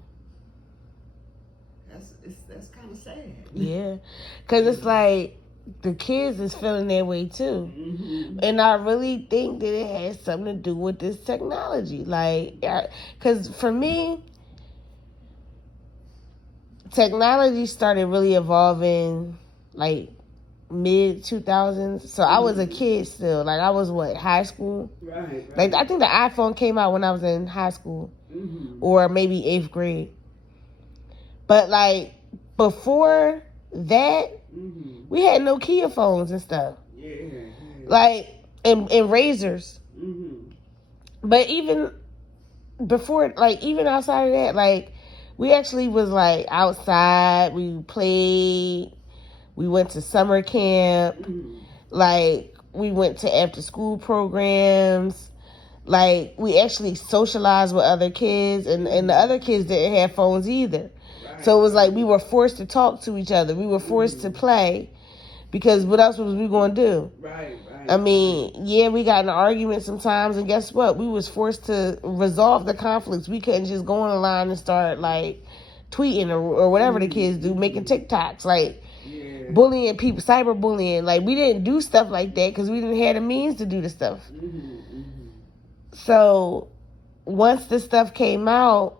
that's kind of sad. Yeah, because it's like the kids is feeling that way too. And I really think that it has something to do with this technology. Like, because for me, technology started really evolving like mid 2000s. So I was a kid still. Like, I was high school? Right. Like, I think the iPhone came out when I was in high school or maybe 8th grade. But like before that, we had Nokia phones and stuff. Like, and razors. But even before, like, even outside of that, like, we actually was like outside. We played. We went to summer camp. Like, we went to after school programs. Like, we actually socialized with other kids, and the other kids didn't have phones either. Right. So it was like we were forced to talk to each other. We were forced to play, because what else was we going to do? Right. I mean, yeah, we got in an argument sometimes, and guess what? We was forced to resolve the conflicts. We couldn't just go on the line and start, like, tweeting or whatever the kids do, making TikToks, like, bullying people, cyberbullying. Like, we didn't do stuff like that because we didn't have the means to do the stuff. So once the stuff came out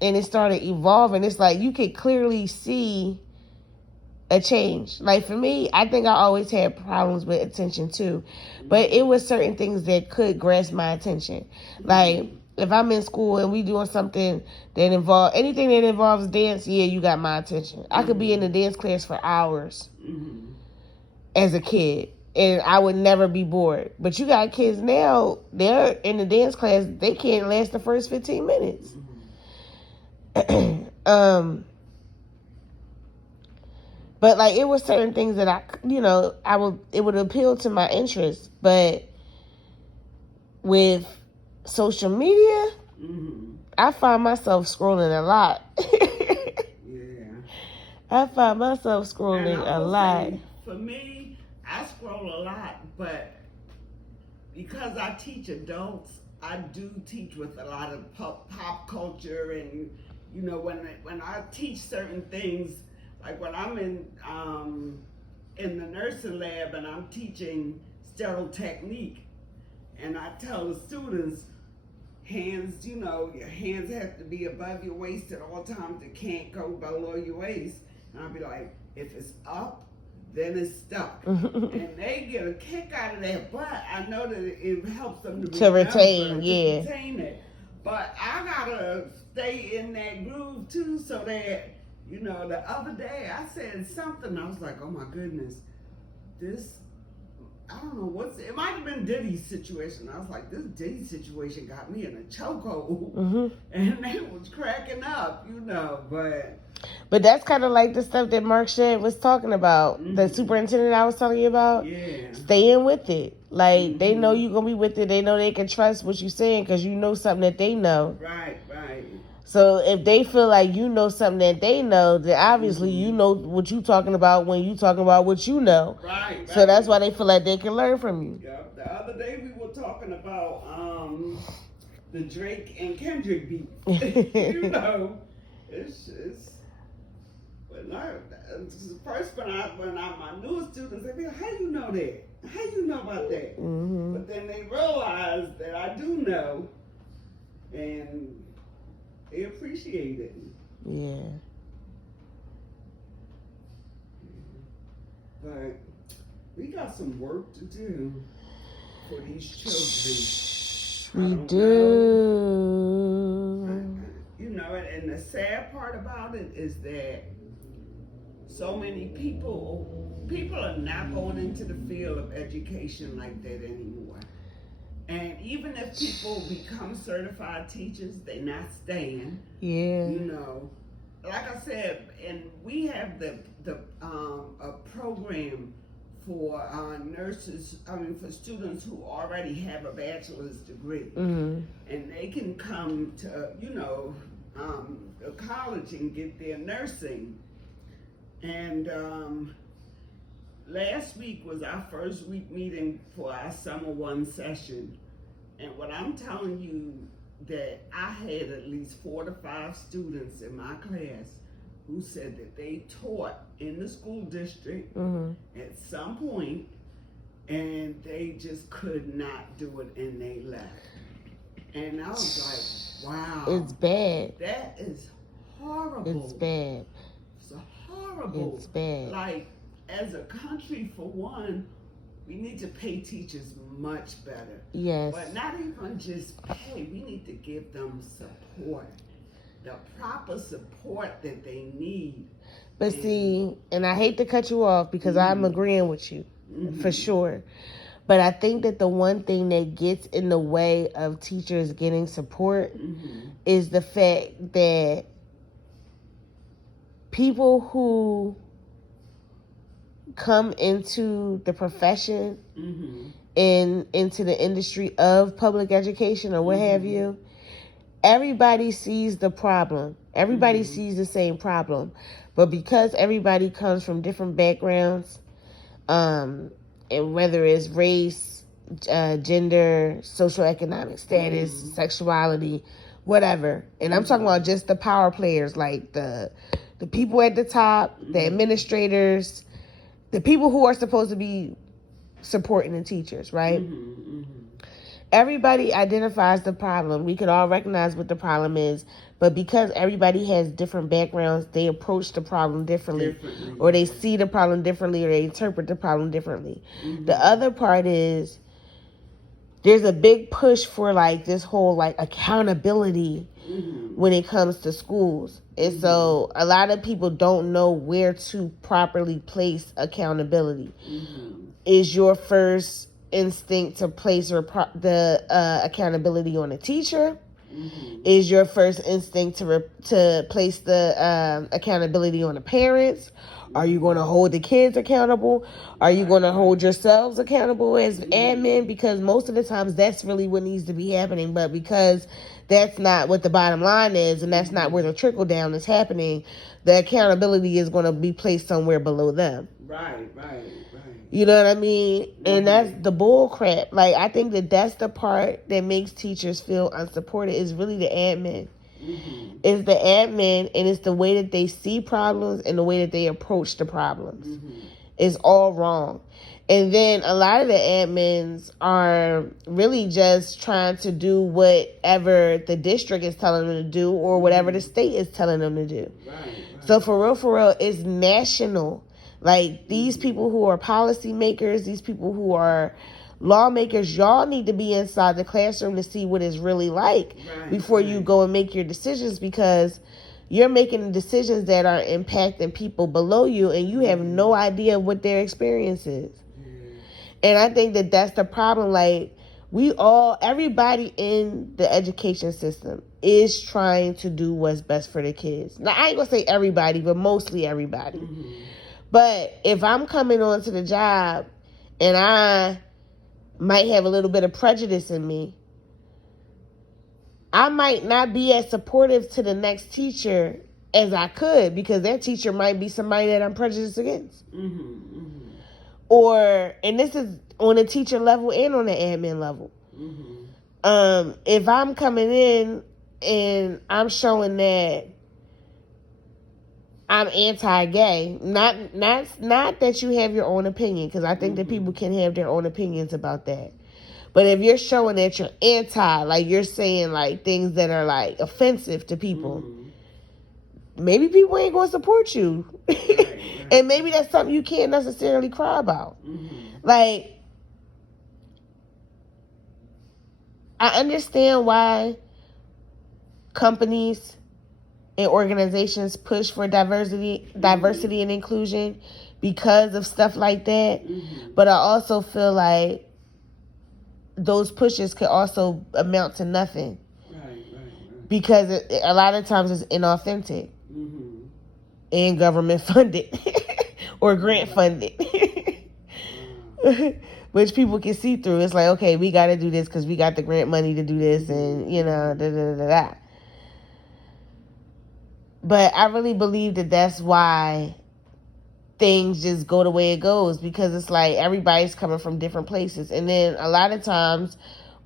and it started evolving, it's like you could clearly see a change. Like, for me, I think I always had problems with attention too, but it was certain things that could grasp my attention. Like, if I'm in school and we doing something that involves anything that involves dance, yeah, you got my attention. I could be in the dance class for hours as a kid, and I would never be bored. But you got kids now, they're in the dance class, they can't last the first 15 minutes. But, like, it was certain things that it would appeal to my interest. But with social media, I find myself scrolling a lot. I find myself scrolling a lot. For me, I scroll a lot, but because I teach adults, I do teach with a lot of pop culture, and when I teach certain things, like when I'm in the nursing lab and I'm teaching sterile technique, and I tell the students, hands, your hands have to be above your waist at all times. It can't go below your waist. And I'll be like, if it's up, then it's stuck. And they get a kick out of that, but I know that it helps them to retain it. But I gotta stay in that groove too, so that, the other day I said something, I was like, oh my goodness, I don't know it might have been Diddy's situation. I was like, this Diddy situation got me in a chokehold. And they was cracking up, but that's kind of like the stuff that Mark Shedd was talking about. The superintendent I was telling you about. Yeah. Staying with it. Like, they know you're going to be with it. They know they can trust what you're saying because you know something that they know. Right. So if they feel like you know something that they know, then obviously you know what you're talking about when you talking about what you know. Right. So that's why they feel like they can learn from you. Yeah. The other day we were talking about the Drake and Kendrick beef. It's first when my new students, they be like, how you know that? How you know about that? But then they realize that I do know, and they appreciate it. Yeah. But we got some work to do for these children. We do. And the sad part about it is that so many people are not going into the field of education like that anymore. And even if people become certified teachers, they're not staying. Yeah. Like I said, and we have a program for nurses, for students who already have a bachelor's degree. And they can come to, college and get their nursing. And last week was our first week meeting for our summer 1 session. And what I'm telling you, that I had at least 4 to 5 students in my class who said that they taught in the school district at some point, and they just could not do it, and they left. And I was like, wow. It's bad. That is horrible. It's bad. It's horrible. It's bad. Like, as a country, for one, we need to pay teachers much better. Yes. But not even just pay. We need to give them support. The proper support that they need. But see, and I hate to cut you off because I'm agreeing with you for sure. But I think that the one thing that gets in the way of teachers getting support is the fact that people who come into the profession into the industry of public education or what have you, everybody sees the problem. Everybody sees the same problem. But because everybody comes from different backgrounds, and whether it's race, gender, socioeconomic status, sexuality, whatever. And I'm talking about just the power players, like the people at the top, the administrators, the people who are supposed to be supporting the teachers, right? Everybody identifies the problem. We could all recognize what the problem is, but because everybody has different backgrounds, they approach the problem differently. Or they see the problem differently, or they interpret the problem differently. The other part is there's a big push for like this whole like accountability when it comes to schools. And so a lot of people don't know where to properly place accountability. Is your first instinct to place the accountability on a teacher? Is your first instinct to place the accountability on the parents? Are you going to hold the kids accountable? Are you going to hold yourselves accountable as admin? Because most of the times that's really what needs to be happening. But because that's not what the bottom line is, and that's not where the trickle down is happening, the accountability is going to be placed somewhere below them. Right. You know what I mean? And that's the bull crap. Like, I think that's the part that makes teachers feel unsupported is really the admin. It's the admin, and it's the way that they see problems and the way that they approach the problems. It's all wrong. And then a lot of the admins are really just trying to do whatever the district is telling them to do or whatever the state is telling them to do. So for real, it's national. Like, these people who are policymakers, these people who are lawmakers, y'all need to be inside the classroom to see what it's really like before you go and make your decisions, because you're making decisions that are impacting people below you and you have no idea what their experience is. And I think that that's the problem. Like, everybody in the education system is trying to do what's best for the kids. Now, I ain't gonna say everybody, but mostly everybody. But if I'm coming onto the job and I might have a little bit of prejudice in me, I might not be as supportive to the next teacher as I could, because that teacher might be somebody that I'm prejudiced against. And this is on a teacher level and on the admin level. If I'm coming in and I'm showing that I'm anti-gay, not that you have your own opinion, because I think that people can have their own opinions about that. But if you're showing that you're anti, like you're saying like things that are like offensive to people, maybe people ain't going to support you. And maybe that's something you can't necessarily cry about. Like, I understand why companies and organizations push for diversity and inclusion because of stuff like that. But I also feel like those pushes could also amount to nothing. Because a lot of times it's inauthentic and government funded or grant funded. Which people can see through. It's like, okay, we got to do this because we got the grant money to do this, and, you know, da-da-da-da-da. But I really believe that that's why things just go the way it goes, because it's like everybody's coming from different places. And then a lot of times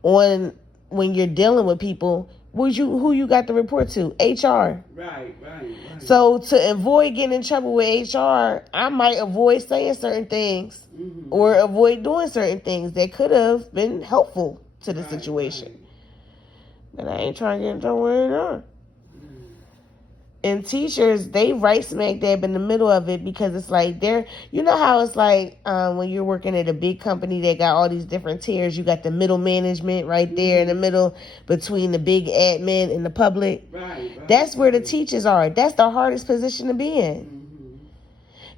when you're dealing with people, who you got to report to? HR. Right. So to avoid getting in trouble with HR, I might avoid saying certain things or avoid doing certain things that could have been helpful to the situation. But I ain't trying to get in trouble with HR. And teachers, they right smack dab in the middle of it, because it's like you know how it's like when you're working at a big company that got all these different tiers, you got the middle management right there in the middle between the big admin and the public. Right. That's where the teachers are. That's the hardest position to be in.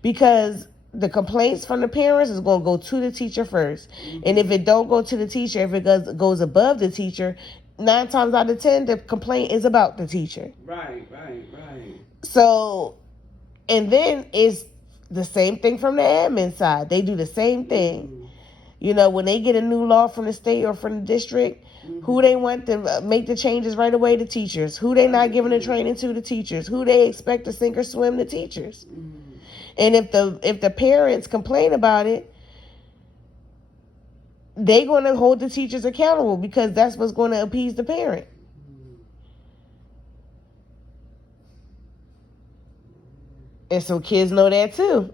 Because the complaints from the parents is going to go to the teacher first. And if it don't go to the teacher, if it goes above the teacher, 9 times out of 10, the complaint is about the teacher. Right. So, and then it's the same thing from the admin side. They do the same thing. You know, when they get a new law from the state or from the district, who they want to make the changes right away, the teachers. Who they not giving the training to, the teachers. Who they expect to sink or swim, the teachers. And if the parents complain about it, they going to hold the teachers accountable because that's what's going to appease the parent. And so kids know that too.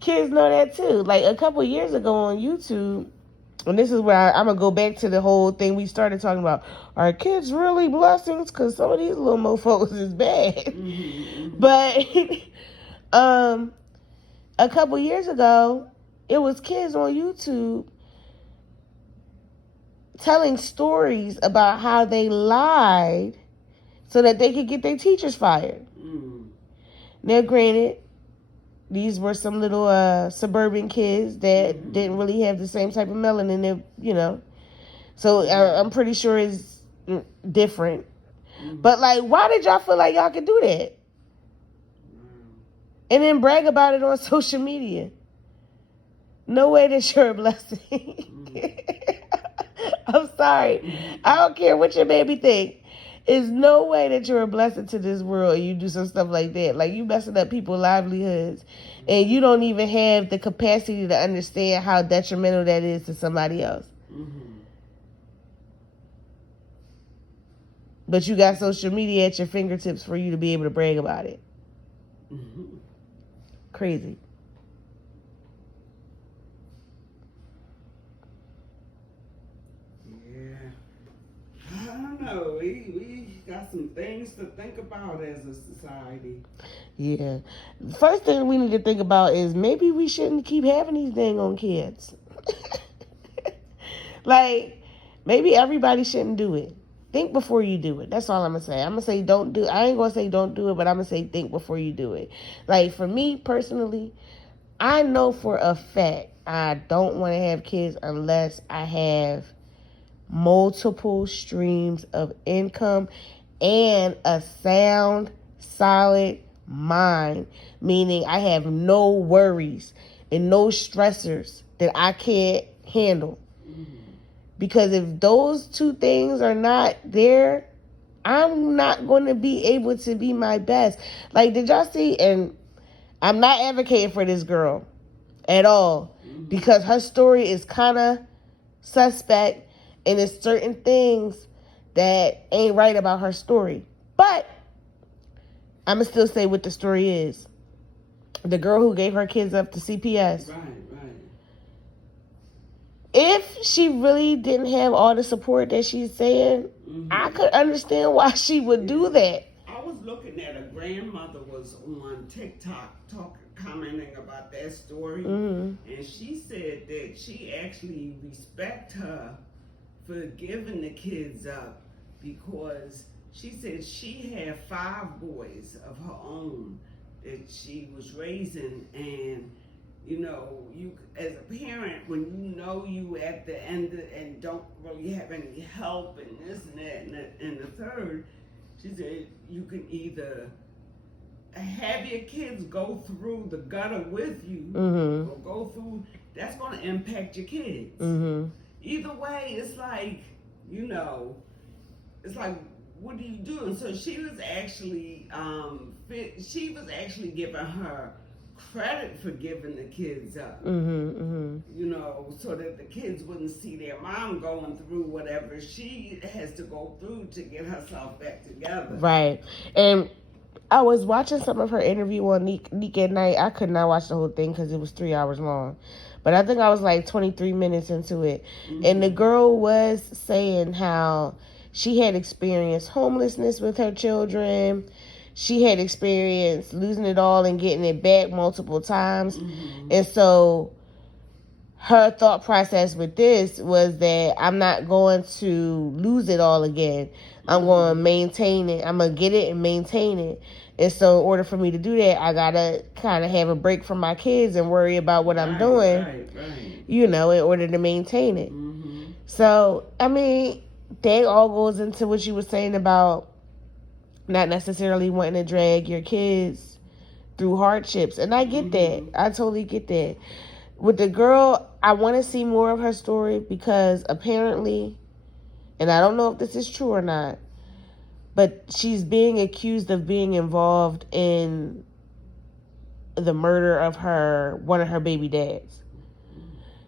Kids know that too. Like a couple years ago on YouTube, and this is where I'm going to go back to the whole thing we started talking about. Are kids really blessings? Because some of these little mofos is bad. But a couple years ago, it was kids on YouTube telling stories about how they lied so that they could get their teachers fired. Now, granted, these were some little suburban kids that didn't really have the same type of melanin, So I'm pretty sure it's different. But, like, why did y'all feel like y'all could do that? And then brag about it on social media. No way that you're a blessing. I'm sorry. I don't care what your baby think. There's no way that you're a blessing to this world and you do some stuff like that. Like, you messing up people's livelihoods. And you don't even have the capacity to understand how detrimental that is to somebody else. But you got social media at your fingertips for you to be able to brag about it. Crazy. I don't know. We got some things to think about as a society. Yeah. First thing we need to think about is maybe we shouldn't keep having these dang on kids. Like, maybe everybody shouldn't do it. Think before you do it. That's all I'm going to say. I'm going to say don't do it. I ain't going to say don't do it, but I'm going to say think before you do it. Like, for me personally, I know for a fact I don't want to have kids unless I have multiple streams of income and a sound, solid mind, meaning I have no worries and no stressors that I can't handle. Because if those two things are not there, I'm not going to be able to be my best. Like, did y'all see? And I'm not advocating for this girl at all because her story is kind of suspect. And there's certain things that ain't right about her story. But I'm going to still say what the story is. The girl who gave her kids up to CPS. Right. If she really didn't have all the support that she's saying, I could understand why she would do that. I was looking at a grandmother was on TikTok commenting about that story. And she said that she actually respect her for giving the kids up because she said she had 5 boys of her own that she was raising, and you as a parent, when you know you at the end and don't really have any help and this and that and the third, she said you can either have your kids go through the gutter with you or go through, that's going to impact your kids. Either way, it's like, it's like, what do you do? And so she was actually giving her credit for giving the kids up. So that the kids wouldn't see their mom going through whatever she has to go through to get herself back together. Right. And I was watching some of her interview on Neek at Night. I could not watch the whole thing because it was 3 hours long. But I think I was like 23 minutes into it. And the girl was saying how she had experienced homelessness with her children. She had experienced losing it all and getting it back multiple times. And so her thought process with this was that I'm not going to lose it all again. I'm going to maintain it. I'm going to get it and maintain it. And so in order for me to do that, I got to kind of have a break from my kids and worry about what I'm doing, in order to maintain it. So, I mean, that all goes into what you were saying about not necessarily wanting to drag your kids through hardships. And I get that. I totally get that. With the girl, I want to see more of her story because apparently, and I don't know if this is true or not, but she's being accused of being involved in the murder of one of her baby dads.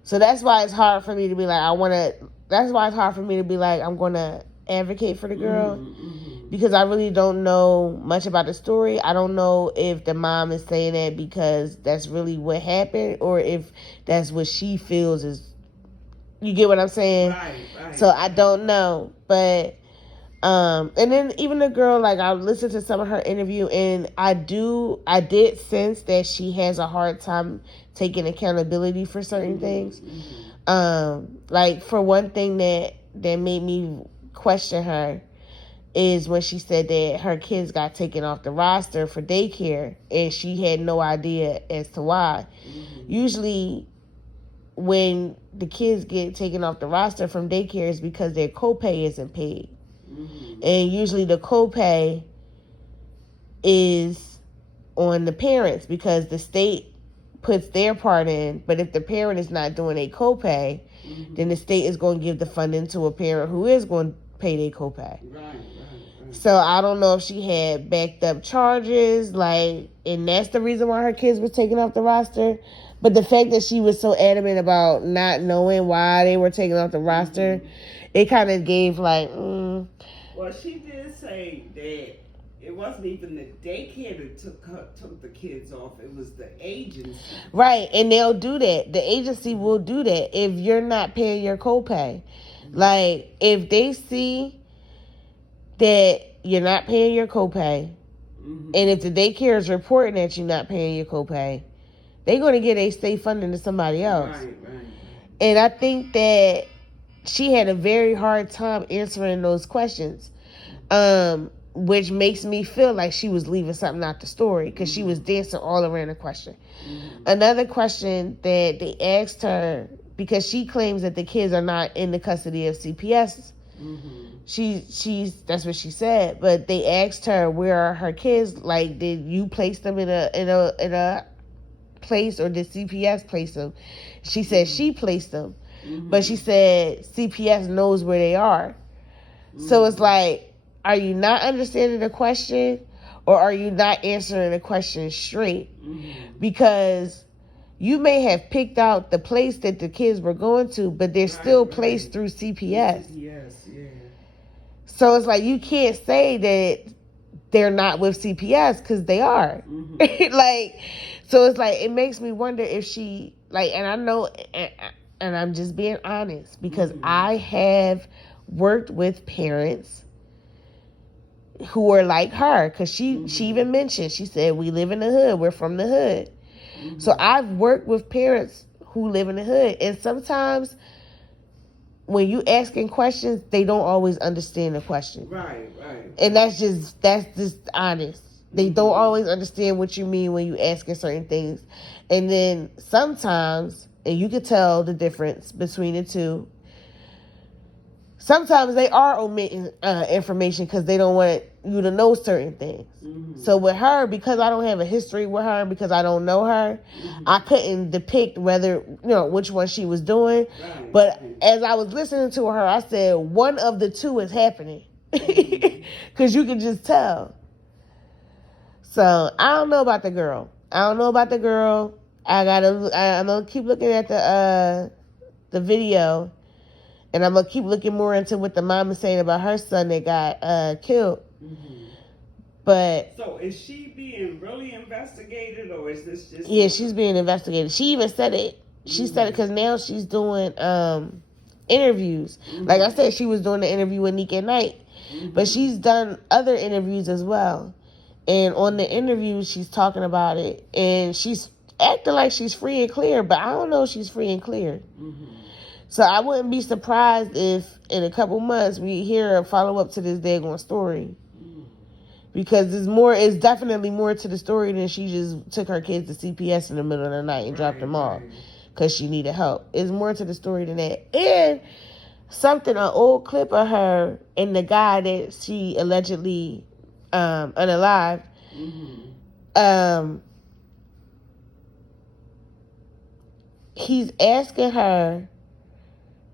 So that's why it's hard for me to be like, that's why it's hard for me to be like, I'm going to advocate for the girl. Because I really don't know much about the story. I don't know if the mom is saying that because that's really what happened or if that's what she feels is, you get what I'm saying? Right. So I don't know. But, and then even the girl, like I listened to some of her interview and I did sense that she has a hard time taking accountability for certain things. Like for one thing that made me question her is when she said that her kids got taken off the roster for daycare and she had no idea as to why. Usually when the kids get taken off the roster from daycare is because their copay isn't paid. And usually the copay is on the parents because the state puts their part in, but if the parent is not doing a copay, then the state is going to give the funding to a parent who is going to pay their copay. Right. So I don't know if she had backed up charges, and that's the reason why her kids were taken off the roster. But the fact that she was so adamant about not knowing why they were taken off the roster, it kind of gave Well, she did say that it wasn't even the daycare that took the kids off. It was the agency. Right, and they'll do that. The agency will do that if you're not paying your copay. Like, if they see that you're not paying your copay, and if the daycare is reporting that you're not paying your copay, they're going to get a state funding to somebody else. Right. And I think that she had a very hard time answering those questions, which makes me feel like she was leaving something out the story because she was dancing all around the question. Another question that they asked her, because she claims that the kids are not in the custody of CPS. That's what she said, but they asked her where are her kids, like did you place them in a place or did CPS place them? She said she placed them, but she said CPS knows where they are. So it's like, are you not understanding the question or are you not answering the question straight? Because you may have picked out the place that the kids were going to, but they're still placed through CPS. Yes, yeah. So it's like you can't say that they're not with CPS because they are. So it's like it makes me wonder if she and I know, and I'm just being honest because I have worked with parents who are like her because she even mentioned, she said we live in the hood, we're from the hood. So I've worked with parents who live in the hood, and sometimes when you asking questions, they don't always understand the question. Right. And that's just honest. They don't always understand what you mean when you asking certain things. And then sometimes, and you can tell the difference between the two, sometimes they are omitting information because they don't want you to know certain things. So with her, because I don't have a history with her, because I don't know her, I couldn't depict which one she was doing. But as I was listening to her, I said one of the two is happening because you can just tell. So I don't know about the girl. I'm gonna keep looking at the video. And I'm going to keep looking more into what the mom is saying about her son that got killed. But so is she being really investigated or is this just... Yeah, she's being investigated. She even said it. She said it because now she's doing interviews. Like I said, she was doing the interview with Nick at Night. But she's done other interviews as well. And on the interviews, she's talking about it. And she's acting like she's free and clear. But I don't know if she's free and clear. So I wouldn't be surprised if in a couple months we hear a follow-up to this daggone story. Because it's definitely more to the story than she just took her kids to CPS in the middle of the night and dropped them off because she needed help. It's more to the story than that. And an old clip of her and the guy that she allegedly unalived, he's asking her,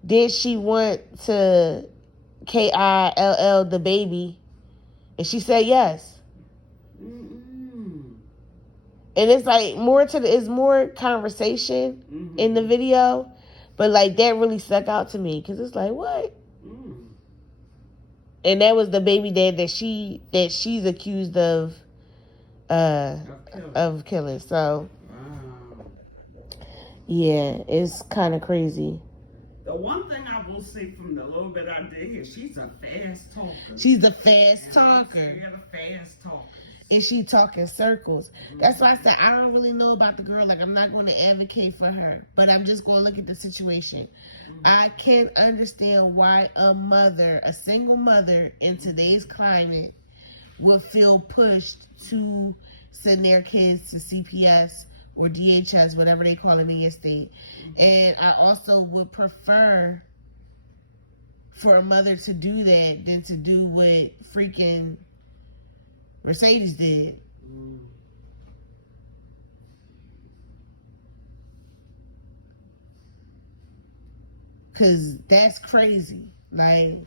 did she want to KILL the baby? And she said yes. Mm-mm. And it's like it's more conversation in the video, but like that really stuck out to me because it's like what? And that was the baby dad that she's accused of killing. So yeah, it's kind of crazy. The one thing I will say from the little bit I did here, she's a fast talker. She's a fast talker. I'm scared of fast talkers. And she talk in circles. That's why I said I don't really know about the girl. Like, I'm not going to advocate for her, but I'm just going to look at the situation. I can't understand why a single mother in today's climate would feel pushed to send their kids to CPS or DHS, whatever they call it in your state. And I also would prefer for a mother to do that than to do what freaking Mercedes did. Cause that's crazy. Like,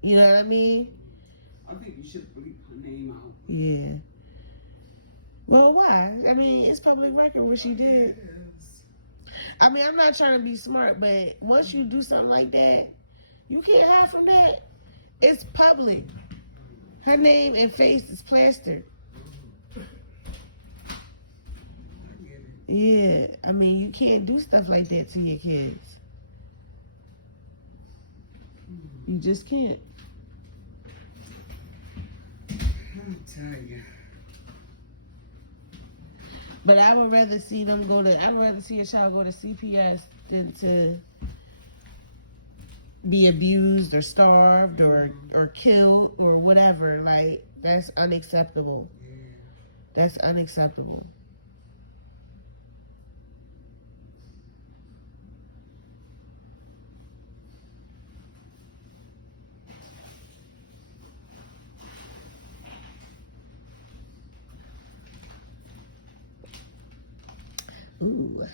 you know what I mean? I think you should bleep her name out. Yeah. Well, why? I mean, it's public record what she did. I mean, I'm not trying to be smart, but once you do something like that, you can't hide from that. It's public. Her name and face is plastered. Yeah, I mean, you can't do stuff like that to your kids. You just can't. I'll tell you. But I would rather see a child go to CPS than to be abused or starved or killed or whatever. Like, that's unacceptable. That's unacceptable. Ooh.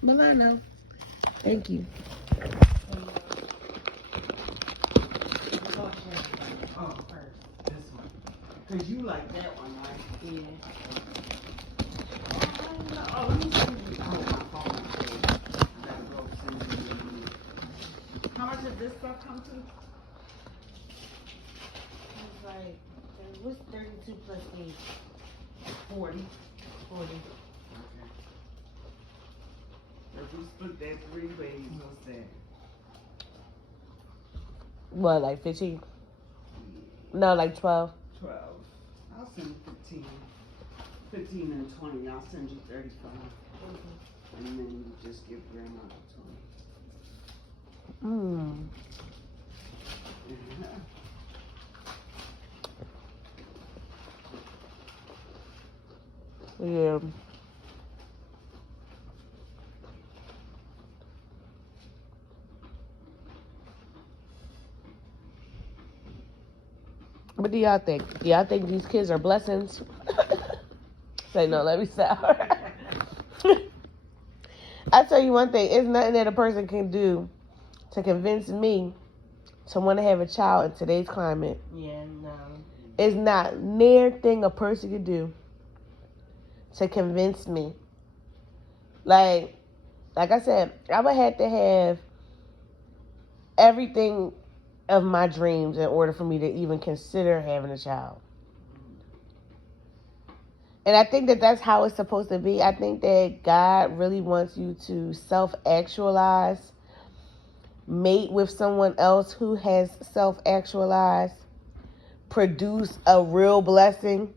Milano. Thank you. Oh, first. This one. Because you like that one, right? Yeah. Oh, let me send you my phone. I gotta go send you. How much did this stuff come to? It's like, what's 32 plus 8? 40. 40. Okay. If we split that 3 ways, what's that? What, like 15? No, like 12. 12. I'll send 15. 15 and 20. I'll send you 35. And then you just give grandma the 20. Yeah. What do y'all think? Do y'all think these kids are blessings? Say no, let me stop. I tell you one thing, it's nothing that a person can do to convince me to want to have a child in today's climate. Yeah, no. It's not near thing a person can do to convince me. Like I said, I would have to have everything of my dreams in order for me to even consider having a child. And I think that that's how it's supposed to be. I think that God really wants you to self-actualize, mate with someone else who has self-actualized, produce a real blessing.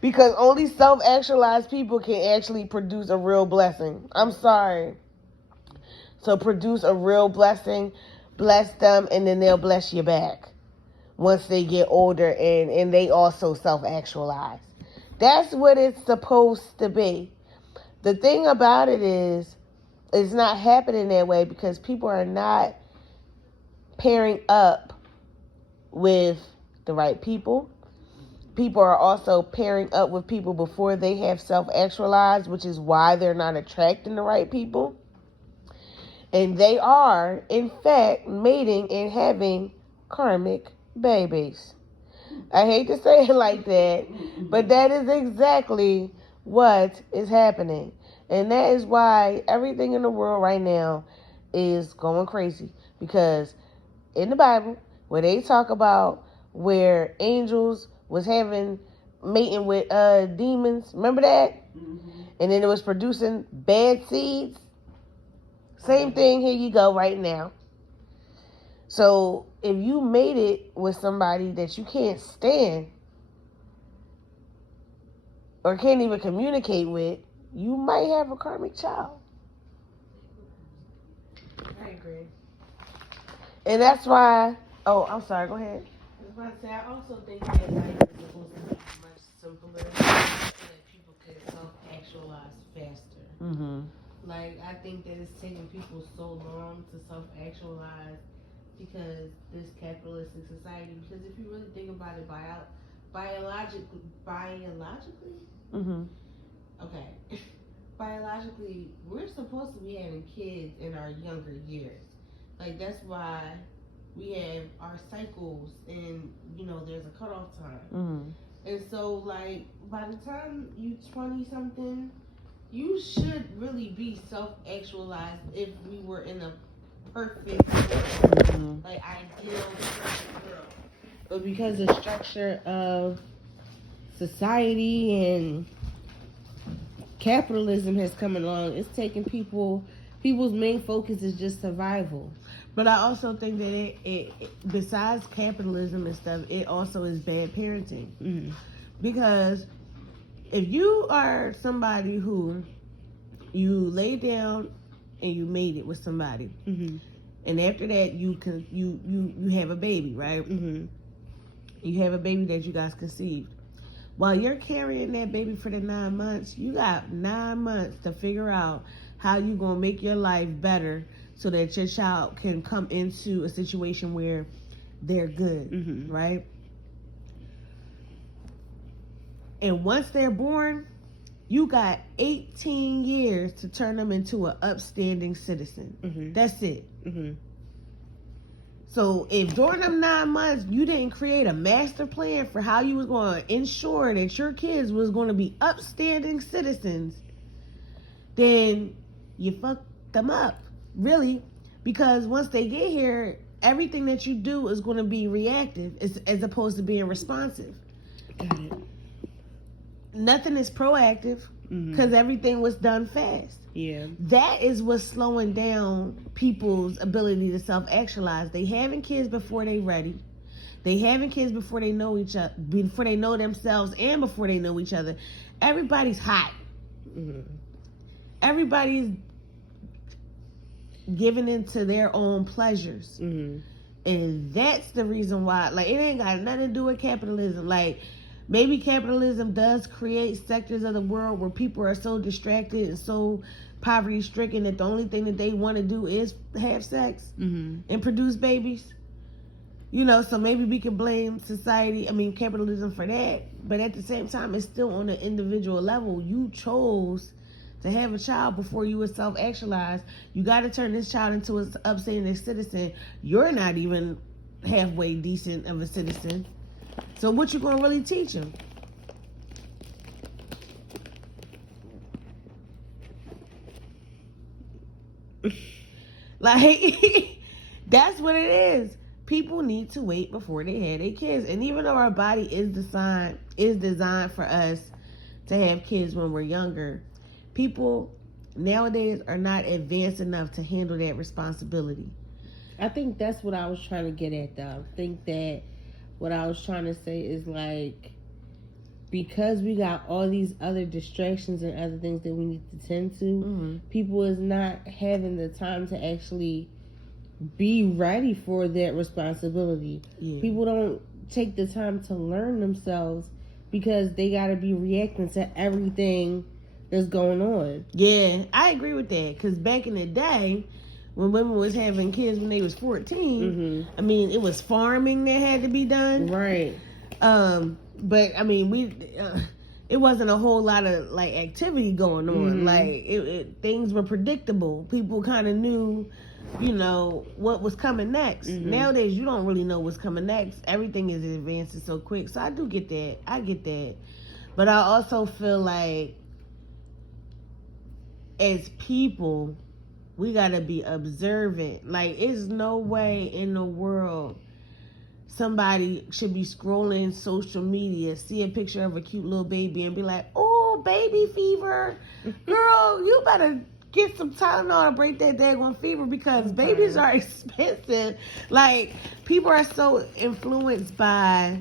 Because only self-actualized people can actually produce a real blessing. I'm sorry. So produce a real blessing, bless them, and then they'll bless you back once they get older and they also self-actualize. That's what it's supposed to be. The thing about it is, it's not happening that way because people are not pairing up with the right people. people are also pairing up with people before they have self-actualized, which is why they're not attracting the right people. And they are, in fact, mating and having karmic babies. I hate to say it like that, but that is exactly what is happening. And that is why everything in the world right now is going crazy. Because in the Bible, where they talk about where angels was having mating with demons, remember that? Mm-hmm. And then it was producing bad seeds. Same thing, here you go right now. So if you made it with somebody that you can't stand or can't even communicate with, you might have a karmic child. I agree. And that's why, oh, I'm sorry, go ahead. I was about to say, I also think that life is supposed to be much simpler so that people can self-actualize faster. Mm-hmm. Like, I think that it's taking people so long to self-actualize because this capitalistic society. Because if you really think about it, biologically, Mm-hmm. okay, biologically, we're supposed to be having kids in our younger years. Like, that's why we have our cycles, and there's a cutoff time. Mm-hmm. And so, like, by the time you 20 something, you should really be self-actualized if we were in a perfect, like, ideal world. But because the structure of society and capitalism has come along, it's taking people's main focus is just survival. But I also think that it besides capitalism and stuff, it also is bad parenting. Mm-hmm. Because if you are somebody who you lay down and you made it with somebody, Mm-hmm. and after that you have a baby, right? Mm-hmm. You have a baby that you guys conceived. While you're carrying that baby for the 9 months, you got 9 months to figure out how you gonna make your life better so that your child can come into a situation where they're good, Mm-hmm. right? And once they're born, you got 18 years to turn them into an upstanding citizen. Mm-hmm. That's it. Mm-hmm. So if during them 9 months you didn't create a master plan for how you was going to ensure that your kids was going to be upstanding citizens, then you fucked them up, really. Because once they get here, everything that you do is going to be reactive as opposed to being responsive. Got it. Nothing is proactive because everything was done fast. Yeah. That is what's slowing down people's ability to self-actualize. They having kids before they ready. They having kids before they know each other, before they know themselves, and before they know each other. Everybody's hot. Mm-hmm. Everybody's giving into their own pleasures. Mm-hmm. And that's the reason why, like, it ain't got nothing to do with capitalism. Like, maybe capitalism does create sectors of the world where people are so distracted and so poverty stricken that the only thing that they want to do is have sex and produce babies. So maybe we can blame capitalism for that. But at the same time, it's still on an individual level. You chose to have a child before you were self-actualized. You got to turn this child into an upstanding citizen. You're not even halfway decent of a citizen. So what you gonna really teach him? Like, that's what it is. People need to wait before they have their kids. And even though our body is designed for us to have kids when we're younger, people nowadays are not advanced enough to handle that responsibility. I think that's what I was trying to get at, though. I think that what I was trying to say is, like, because we got all these other distractions and other things that we need to tend to, people is not having the time to actually be ready for that responsibility. Yeah. People don't take the time to learn themselves because they got to be reacting to everything that's going on. Yeah, I agree with that. Because back in the day, when women was having kids when they was 14, it was farming that had to be done. Right. But I mean, it wasn't a whole lot of like activity going on. Like things were predictable. People kind of knew, what was coming next. Nowadays, you don't really know what's coming next. Everything is advancing so quick. So I do get that. I get that. But I also feel like as people, we gotta be observant. Like, it's no way in the world somebody should be scrolling social media, see a picture of a cute little baby and be like, oh, baby fever. Girl, you better get some Tylenol to break that daggone fever, because babies are expensive. Like, people are so influenced by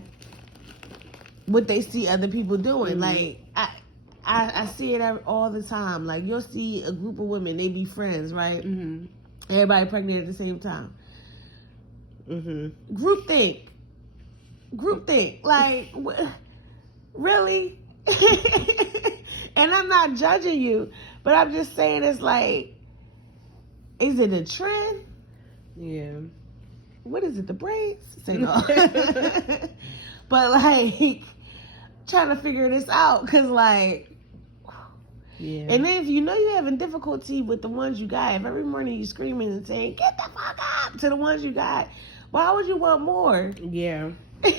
what they see other people doing. Like, I see it all the time. Like, you'll see a group of women, they be friends, right? Everybody pregnant at the same time. Groupthink. Like, really? And I'm not judging you, but I'm just saying, it's like, is it a trend? Yeah. What is it, the braids? Say no. But like, trying to figure this out, because like, yeah. And then if you know you're having difficulty with the ones you got, if every morning you screaming and saying, get the fuck up to the ones you got, why would you want more? Yeah. I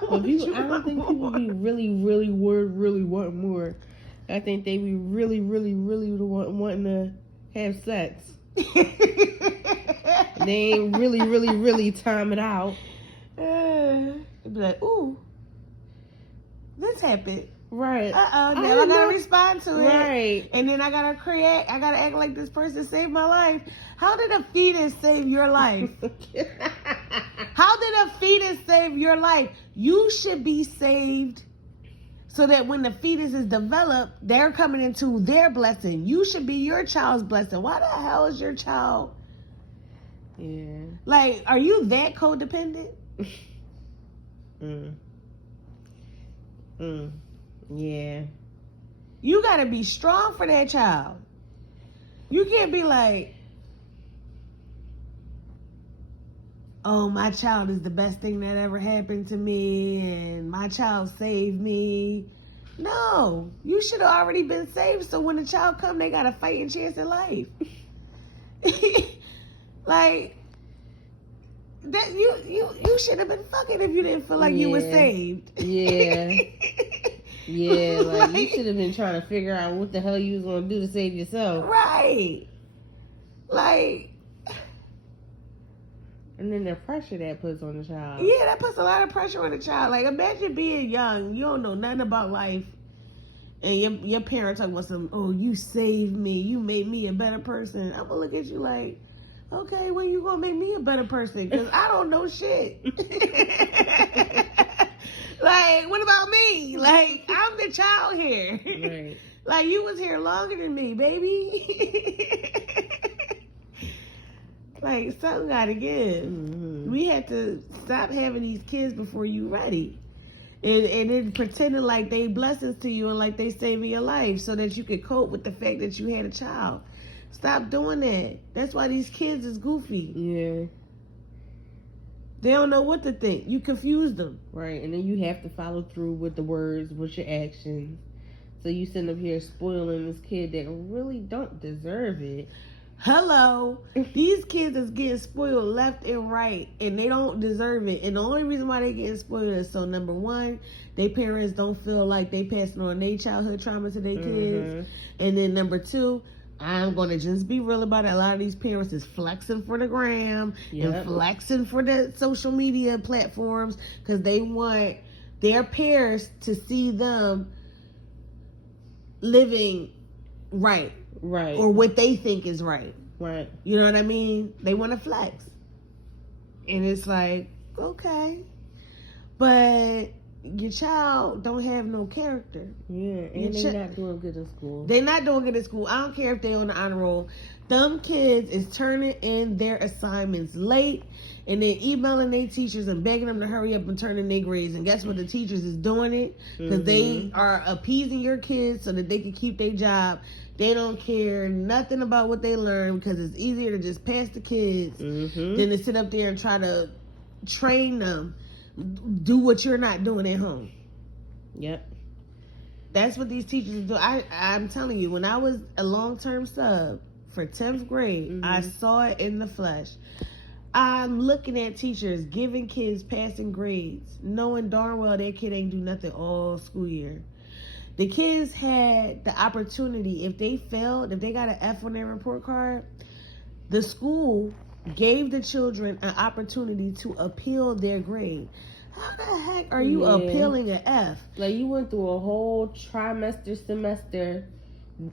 don't think people be really want more. I think they be really wanting to have sex. They ain't really time it out. Be like, ooh, this happened. Right. Now I gotta respond to it. Right. And then I gotta act like this person saved my life. How did a fetus save your life? How did a fetus save your life? You should be saved so that when the fetus is developed, they're coming into their blessing. You should be your child's blessing. Why the hell is your child? Yeah. Like, are you that codependent? Yeah. You gotta be strong for that child. You can't be like, oh, my child is the best thing that ever happened to me and my child saved me. No, you should have already been saved, so when the child come, they got a fighting chance in life. Like, that you should have been fucking if you didn't feel like you were saved. Yeah. Yeah, like you should have been trying to figure out what the hell you was gonna do to save yourself. Right. Like, and then the pressure that puts on the child. Yeah, that puts a lot of pressure on the child. Like, imagine being young, you don't know nothing about life, and your parents talking about some, oh, you saved me, you made me a better person. I'm gonna look at you like, okay, when you gonna make me a better person? Because I don't know shit. Like, what about me? Like, I'm the child here. Right. Like, you was here longer than me, baby. Like, something gotta give. We had to stop having these kids before you ready. And then pretending like they blessings to you and like they saving your life so that you could cope with the fact that you had a child. Stop doing that. That's why these kids is goofy. Yeah. They don't know what to think. You confuse them. Right, and then you have to follow through with the words, with your actions. So you sitting up here spoiling this kid that really don't deserve it. Hello. These kids is getting spoiled left and right, and they don't deserve it. And the only reason why they getting spoiled is so, number one, their parents don't feel like they passing on their childhood trauma to their kids. And then number two, I'm going to just be real about it. A lot of these parents is flexing for the gram and flexing for the social media platforms because they want their peers to see them living right. Right. Or what they think is right. Right. You know what I mean? They want to flex. And it's like, okay. But your child don't have no character. Yeah, and they're not doing good in school. They're not doing good in school. I don't care if they're on the honor roll. Them kids is turning in their assignments late and then emailing their teachers and begging them to hurry up and turn in their grades. And guess what? The teachers is doing it because they are appeasing your kids so that they can keep their job. They don't care nothing about what they learn because it's easier to just pass the kids than to sit up there and try to train them. do what you're not doing at home. Yep. That's what these teachers do. I'm telling you, when I was a long-term sub for 10th grade, I saw it in the flesh. I'm looking at teachers giving kids passing grades, knowing darn well their kid ain't do nothing all school year. The kids had the opportunity, if they failed, if they got an F on their report card, the school gave the children an opportunity to appeal their grade. How the heck are you appealing an F? Like, you went through a whole semester,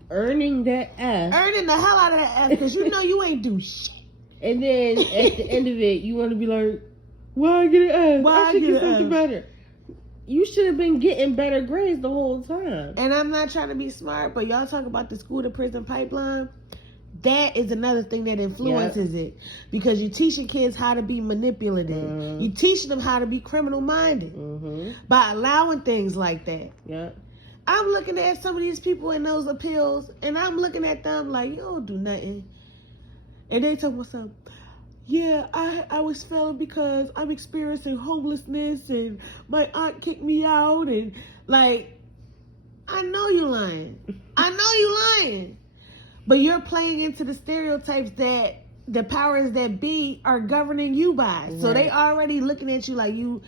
earning that F. Earning the hell out of that F because you know you ain't do shit. And then at the end of it, you want to be like, why I get an F? Why I should I get get an something F? better. You should have been getting better grades the whole time. And I'm not trying to be smart, but y'all talk about the school to prison pipeline. That is another thing that influences it. Because you teaching kids how to be manipulative. You teaching them how to be criminal minded by allowing things like that. Yep. I'm looking at some of these people in those appeals, and I'm looking at them like, you don't do nothing. And they talk about something. Yeah, I was failing because I'm experiencing homelessness and my aunt kicked me out, and like, I know you lying. I know you lying. But you're playing into the stereotypes that the powers that be are governing you by. Right. So they already looking at you like you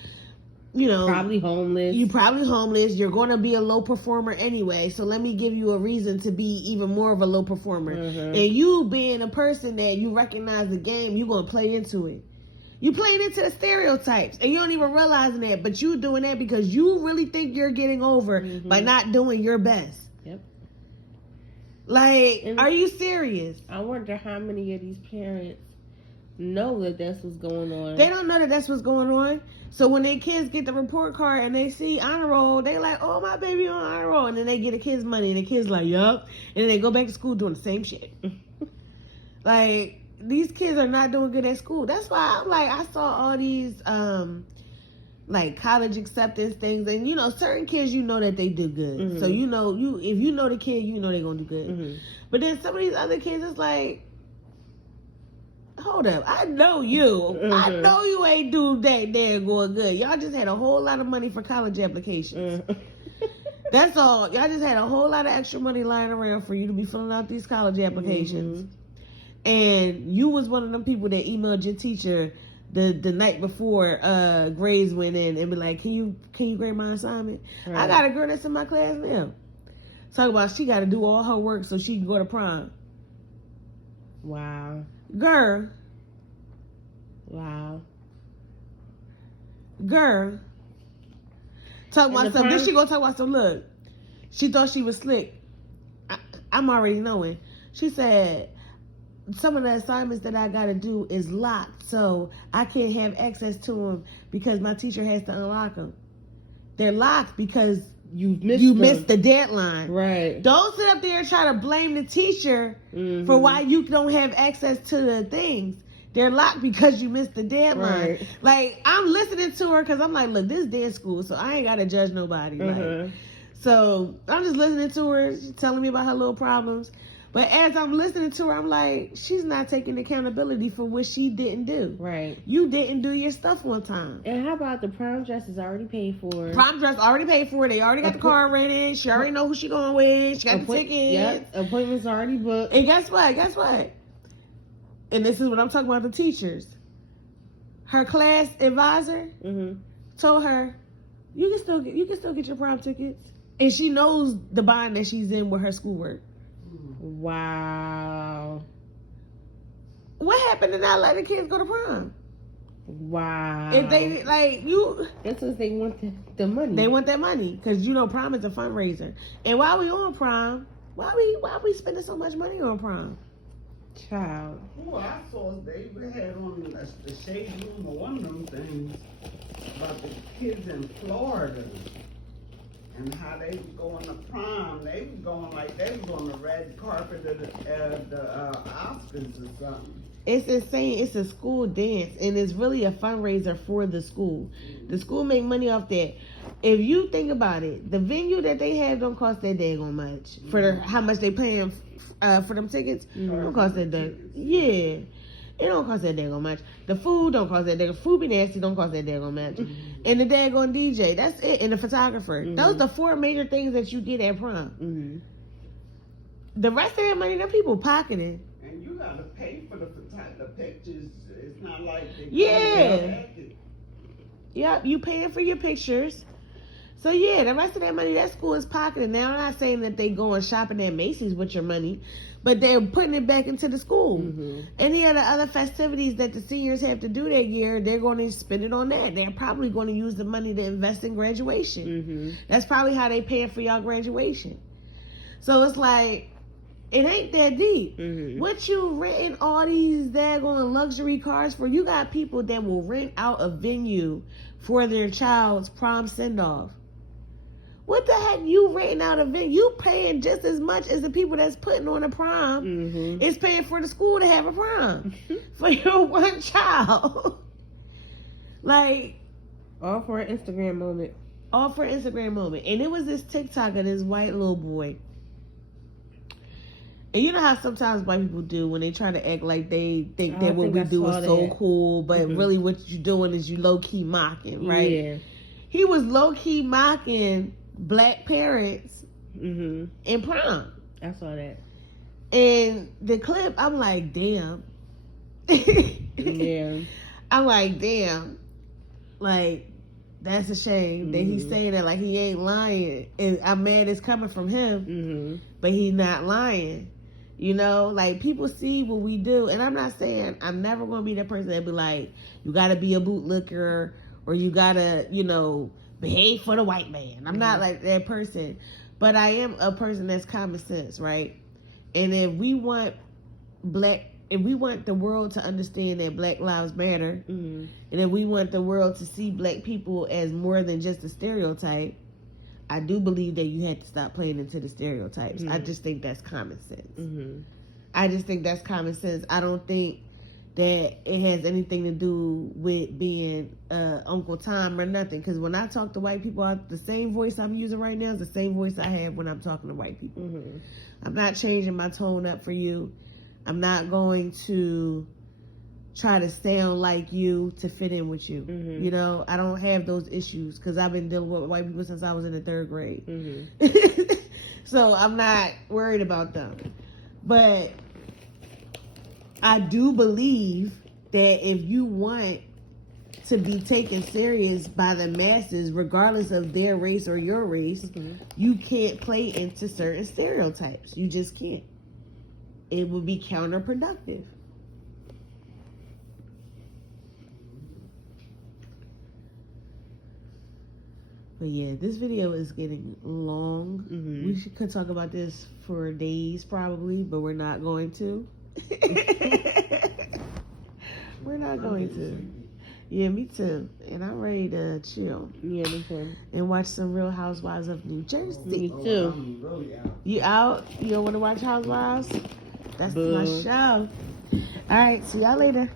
know, probably homeless. You probably homeless. You're going to be a low performer anyway. So let me give you a reason to be even more of a low performer. And you being a person that you recognize the game, you're going to play into it. You playing into the stereotypes and you don't even realizing that, but you doing that because you really think you're getting over by not doing your best. Yep. Like, are you serious? I wonder how many of these parents know that that's what's going on. They don't know that that's what's going on. So when their kids get the report card and they see honor roll, they like, oh, my baby on honor roll. And then they get a kid's money and the kid's like, yup. And then they go back to school doing the same shit. Like, these kids are not doing good at school. That's why I'm like, I saw all these like college acceptance things, and you know, certain kids, you know that they do good. So you know, if you know the kid, you know they're gonna do good. But then some of these other kids, it's like, hold up, I know you. I know you ain't do that damn going good. Y'all just had a whole lot of money for college applications. That's all. Y'all just had a whole lot of extra money lying around for you to be filling out these college applications. And you was one of them people that emailed your teacher the night before grades went in and be like, can you grade my assignment? Right. I got a girl that's in my class now. Talk about she got to do all her work so she can go to prom. Wow. Girl. Wow. Girl. Talk about something. Then she gonna talk about some, look. She thought she was slick. I'm already knowing. She said, some of the assignments that I got to do is locked, so I can't have access to them because my teacher has to unlock them. They're locked because you missed the deadline. Right. Don't sit up there and try to blame the teacher for why you don't have access to the things. They're locked because you missed the deadline. Right. Like, I'm listening to her because I'm like, look, this is dance school, so I ain't got to judge nobody. Like, so I'm just listening to her. She's telling me about her little problems. But as I'm listening to her, I'm like, she's not taking accountability for what she didn't do. Right. You didn't do your stuff one time. And how about the prom dress is already paid for? Prom dress already paid for. They already got the car ready. She already know who she going with. She got the tickets. Yep. Appointments already booked. And guess what? And this is what I'm talking about, the teachers. Her class advisor told her, you can still get your prom tickets. And she knows the bind that she's in with her schoolwork. Wow. What happened to not letting kids go to prom? Wow. If they, like, you... That's because they want the money. They want that money. Because, you know, prom is a fundraiser. And while we on prom, why we spending so much money on prom? Child. Oh, I saw they had on the shade room or one of them things about the kids in Florida. And how they was going to prom. They was going like they was on the red carpet of the Oscars or something. It's insane. It's a school dance, and it's really a fundraiser for the school. The school make money off that. If you think about it, the venue that they have don't cost that daggone much for how much they paying for them tickets. Don't cost that. Yeah, It don't cost that daggone much. The food don't cost that daggone. Food be nasty, don't cost that daggone much. And the daggone DJ, that's it. And the photographer. Those are the 4 major things that you get at prom. The rest of that money, them people pocketing. And you gotta pay for the pictures. It's not like they Yep, you paying for your pictures. So yeah, the rest of that money, that school is pocketing. Now I'm not saying that they going shopping at Macy's with your money, but they're putting it back into the school. Any of the other festivities that the seniors have to do that year, they're going to spend it on that. They're probably going to use the money to invest in graduation. That's probably how they paying for y'all graduation. So it's like, it ain't that deep. What you renting all these daggone luxury cars for? You got people that will rent out a venue for their child's prom send-off. What the heck? You renting out a venue? You paying just as much as the people that's putting on a prom is paying for the school to have a prom for your one child. Like, all for an Instagram moment. All for an Instagram moment. And it was this TikTok of this white little boy. And you know how sometimes white people do when they try to act like they think that what we do is so cool, but really what you're doing is you low-key mocking, right? Yeah. He was low-key mocking black parents in prom. I saw that. And the clip, I'm like, damn. Yeah. I'm like, damn. Like, that's a shame that he's saying that like he ain't lying. And I'm mad it's coming from him, but he's not lying. You know, like people see what we do. And I'm not saying, I'm never going to be that person that be like, you got to be a bootlicker or you got to, you know, behave for the white man. I'm not like that person. But I am a person that's common sense, right? And if we want the world to understand that Black Lives Matter, and if we want the world to see black people as more than just a stereotype, I do believe that you have to stop playing into the stereotypes. I just think that's common sense. I just think that's common sense. I don't think that it has anything to do with being Uncle Tom or nothing. Because when I talk to white people, the same voice I'm using right now is the same voice I have when I'm talking to white people. I'm not changing my tone up for you. I'm not going to try to sound like you to fit in with you. You know, I don't have those issues because I've been dealing with white people since I was in the 3rd grade. So I'm not worried about them. But I do believe that if you want to be taken serious by the masses, regardless of their race or your race, you can't play into certain stereotypes. You just can't. It would be counterproductive. But yeah, this video is getting long. We could talk about this for days probably, but we're not going to. We're not going to. Yeah, me too. And I'm ready to chill. Yeah, me too. And watch some Real Housewives of New Jersey. Me too. You out? You don't want to watch Housewives? That's my show. All right, see y'all later.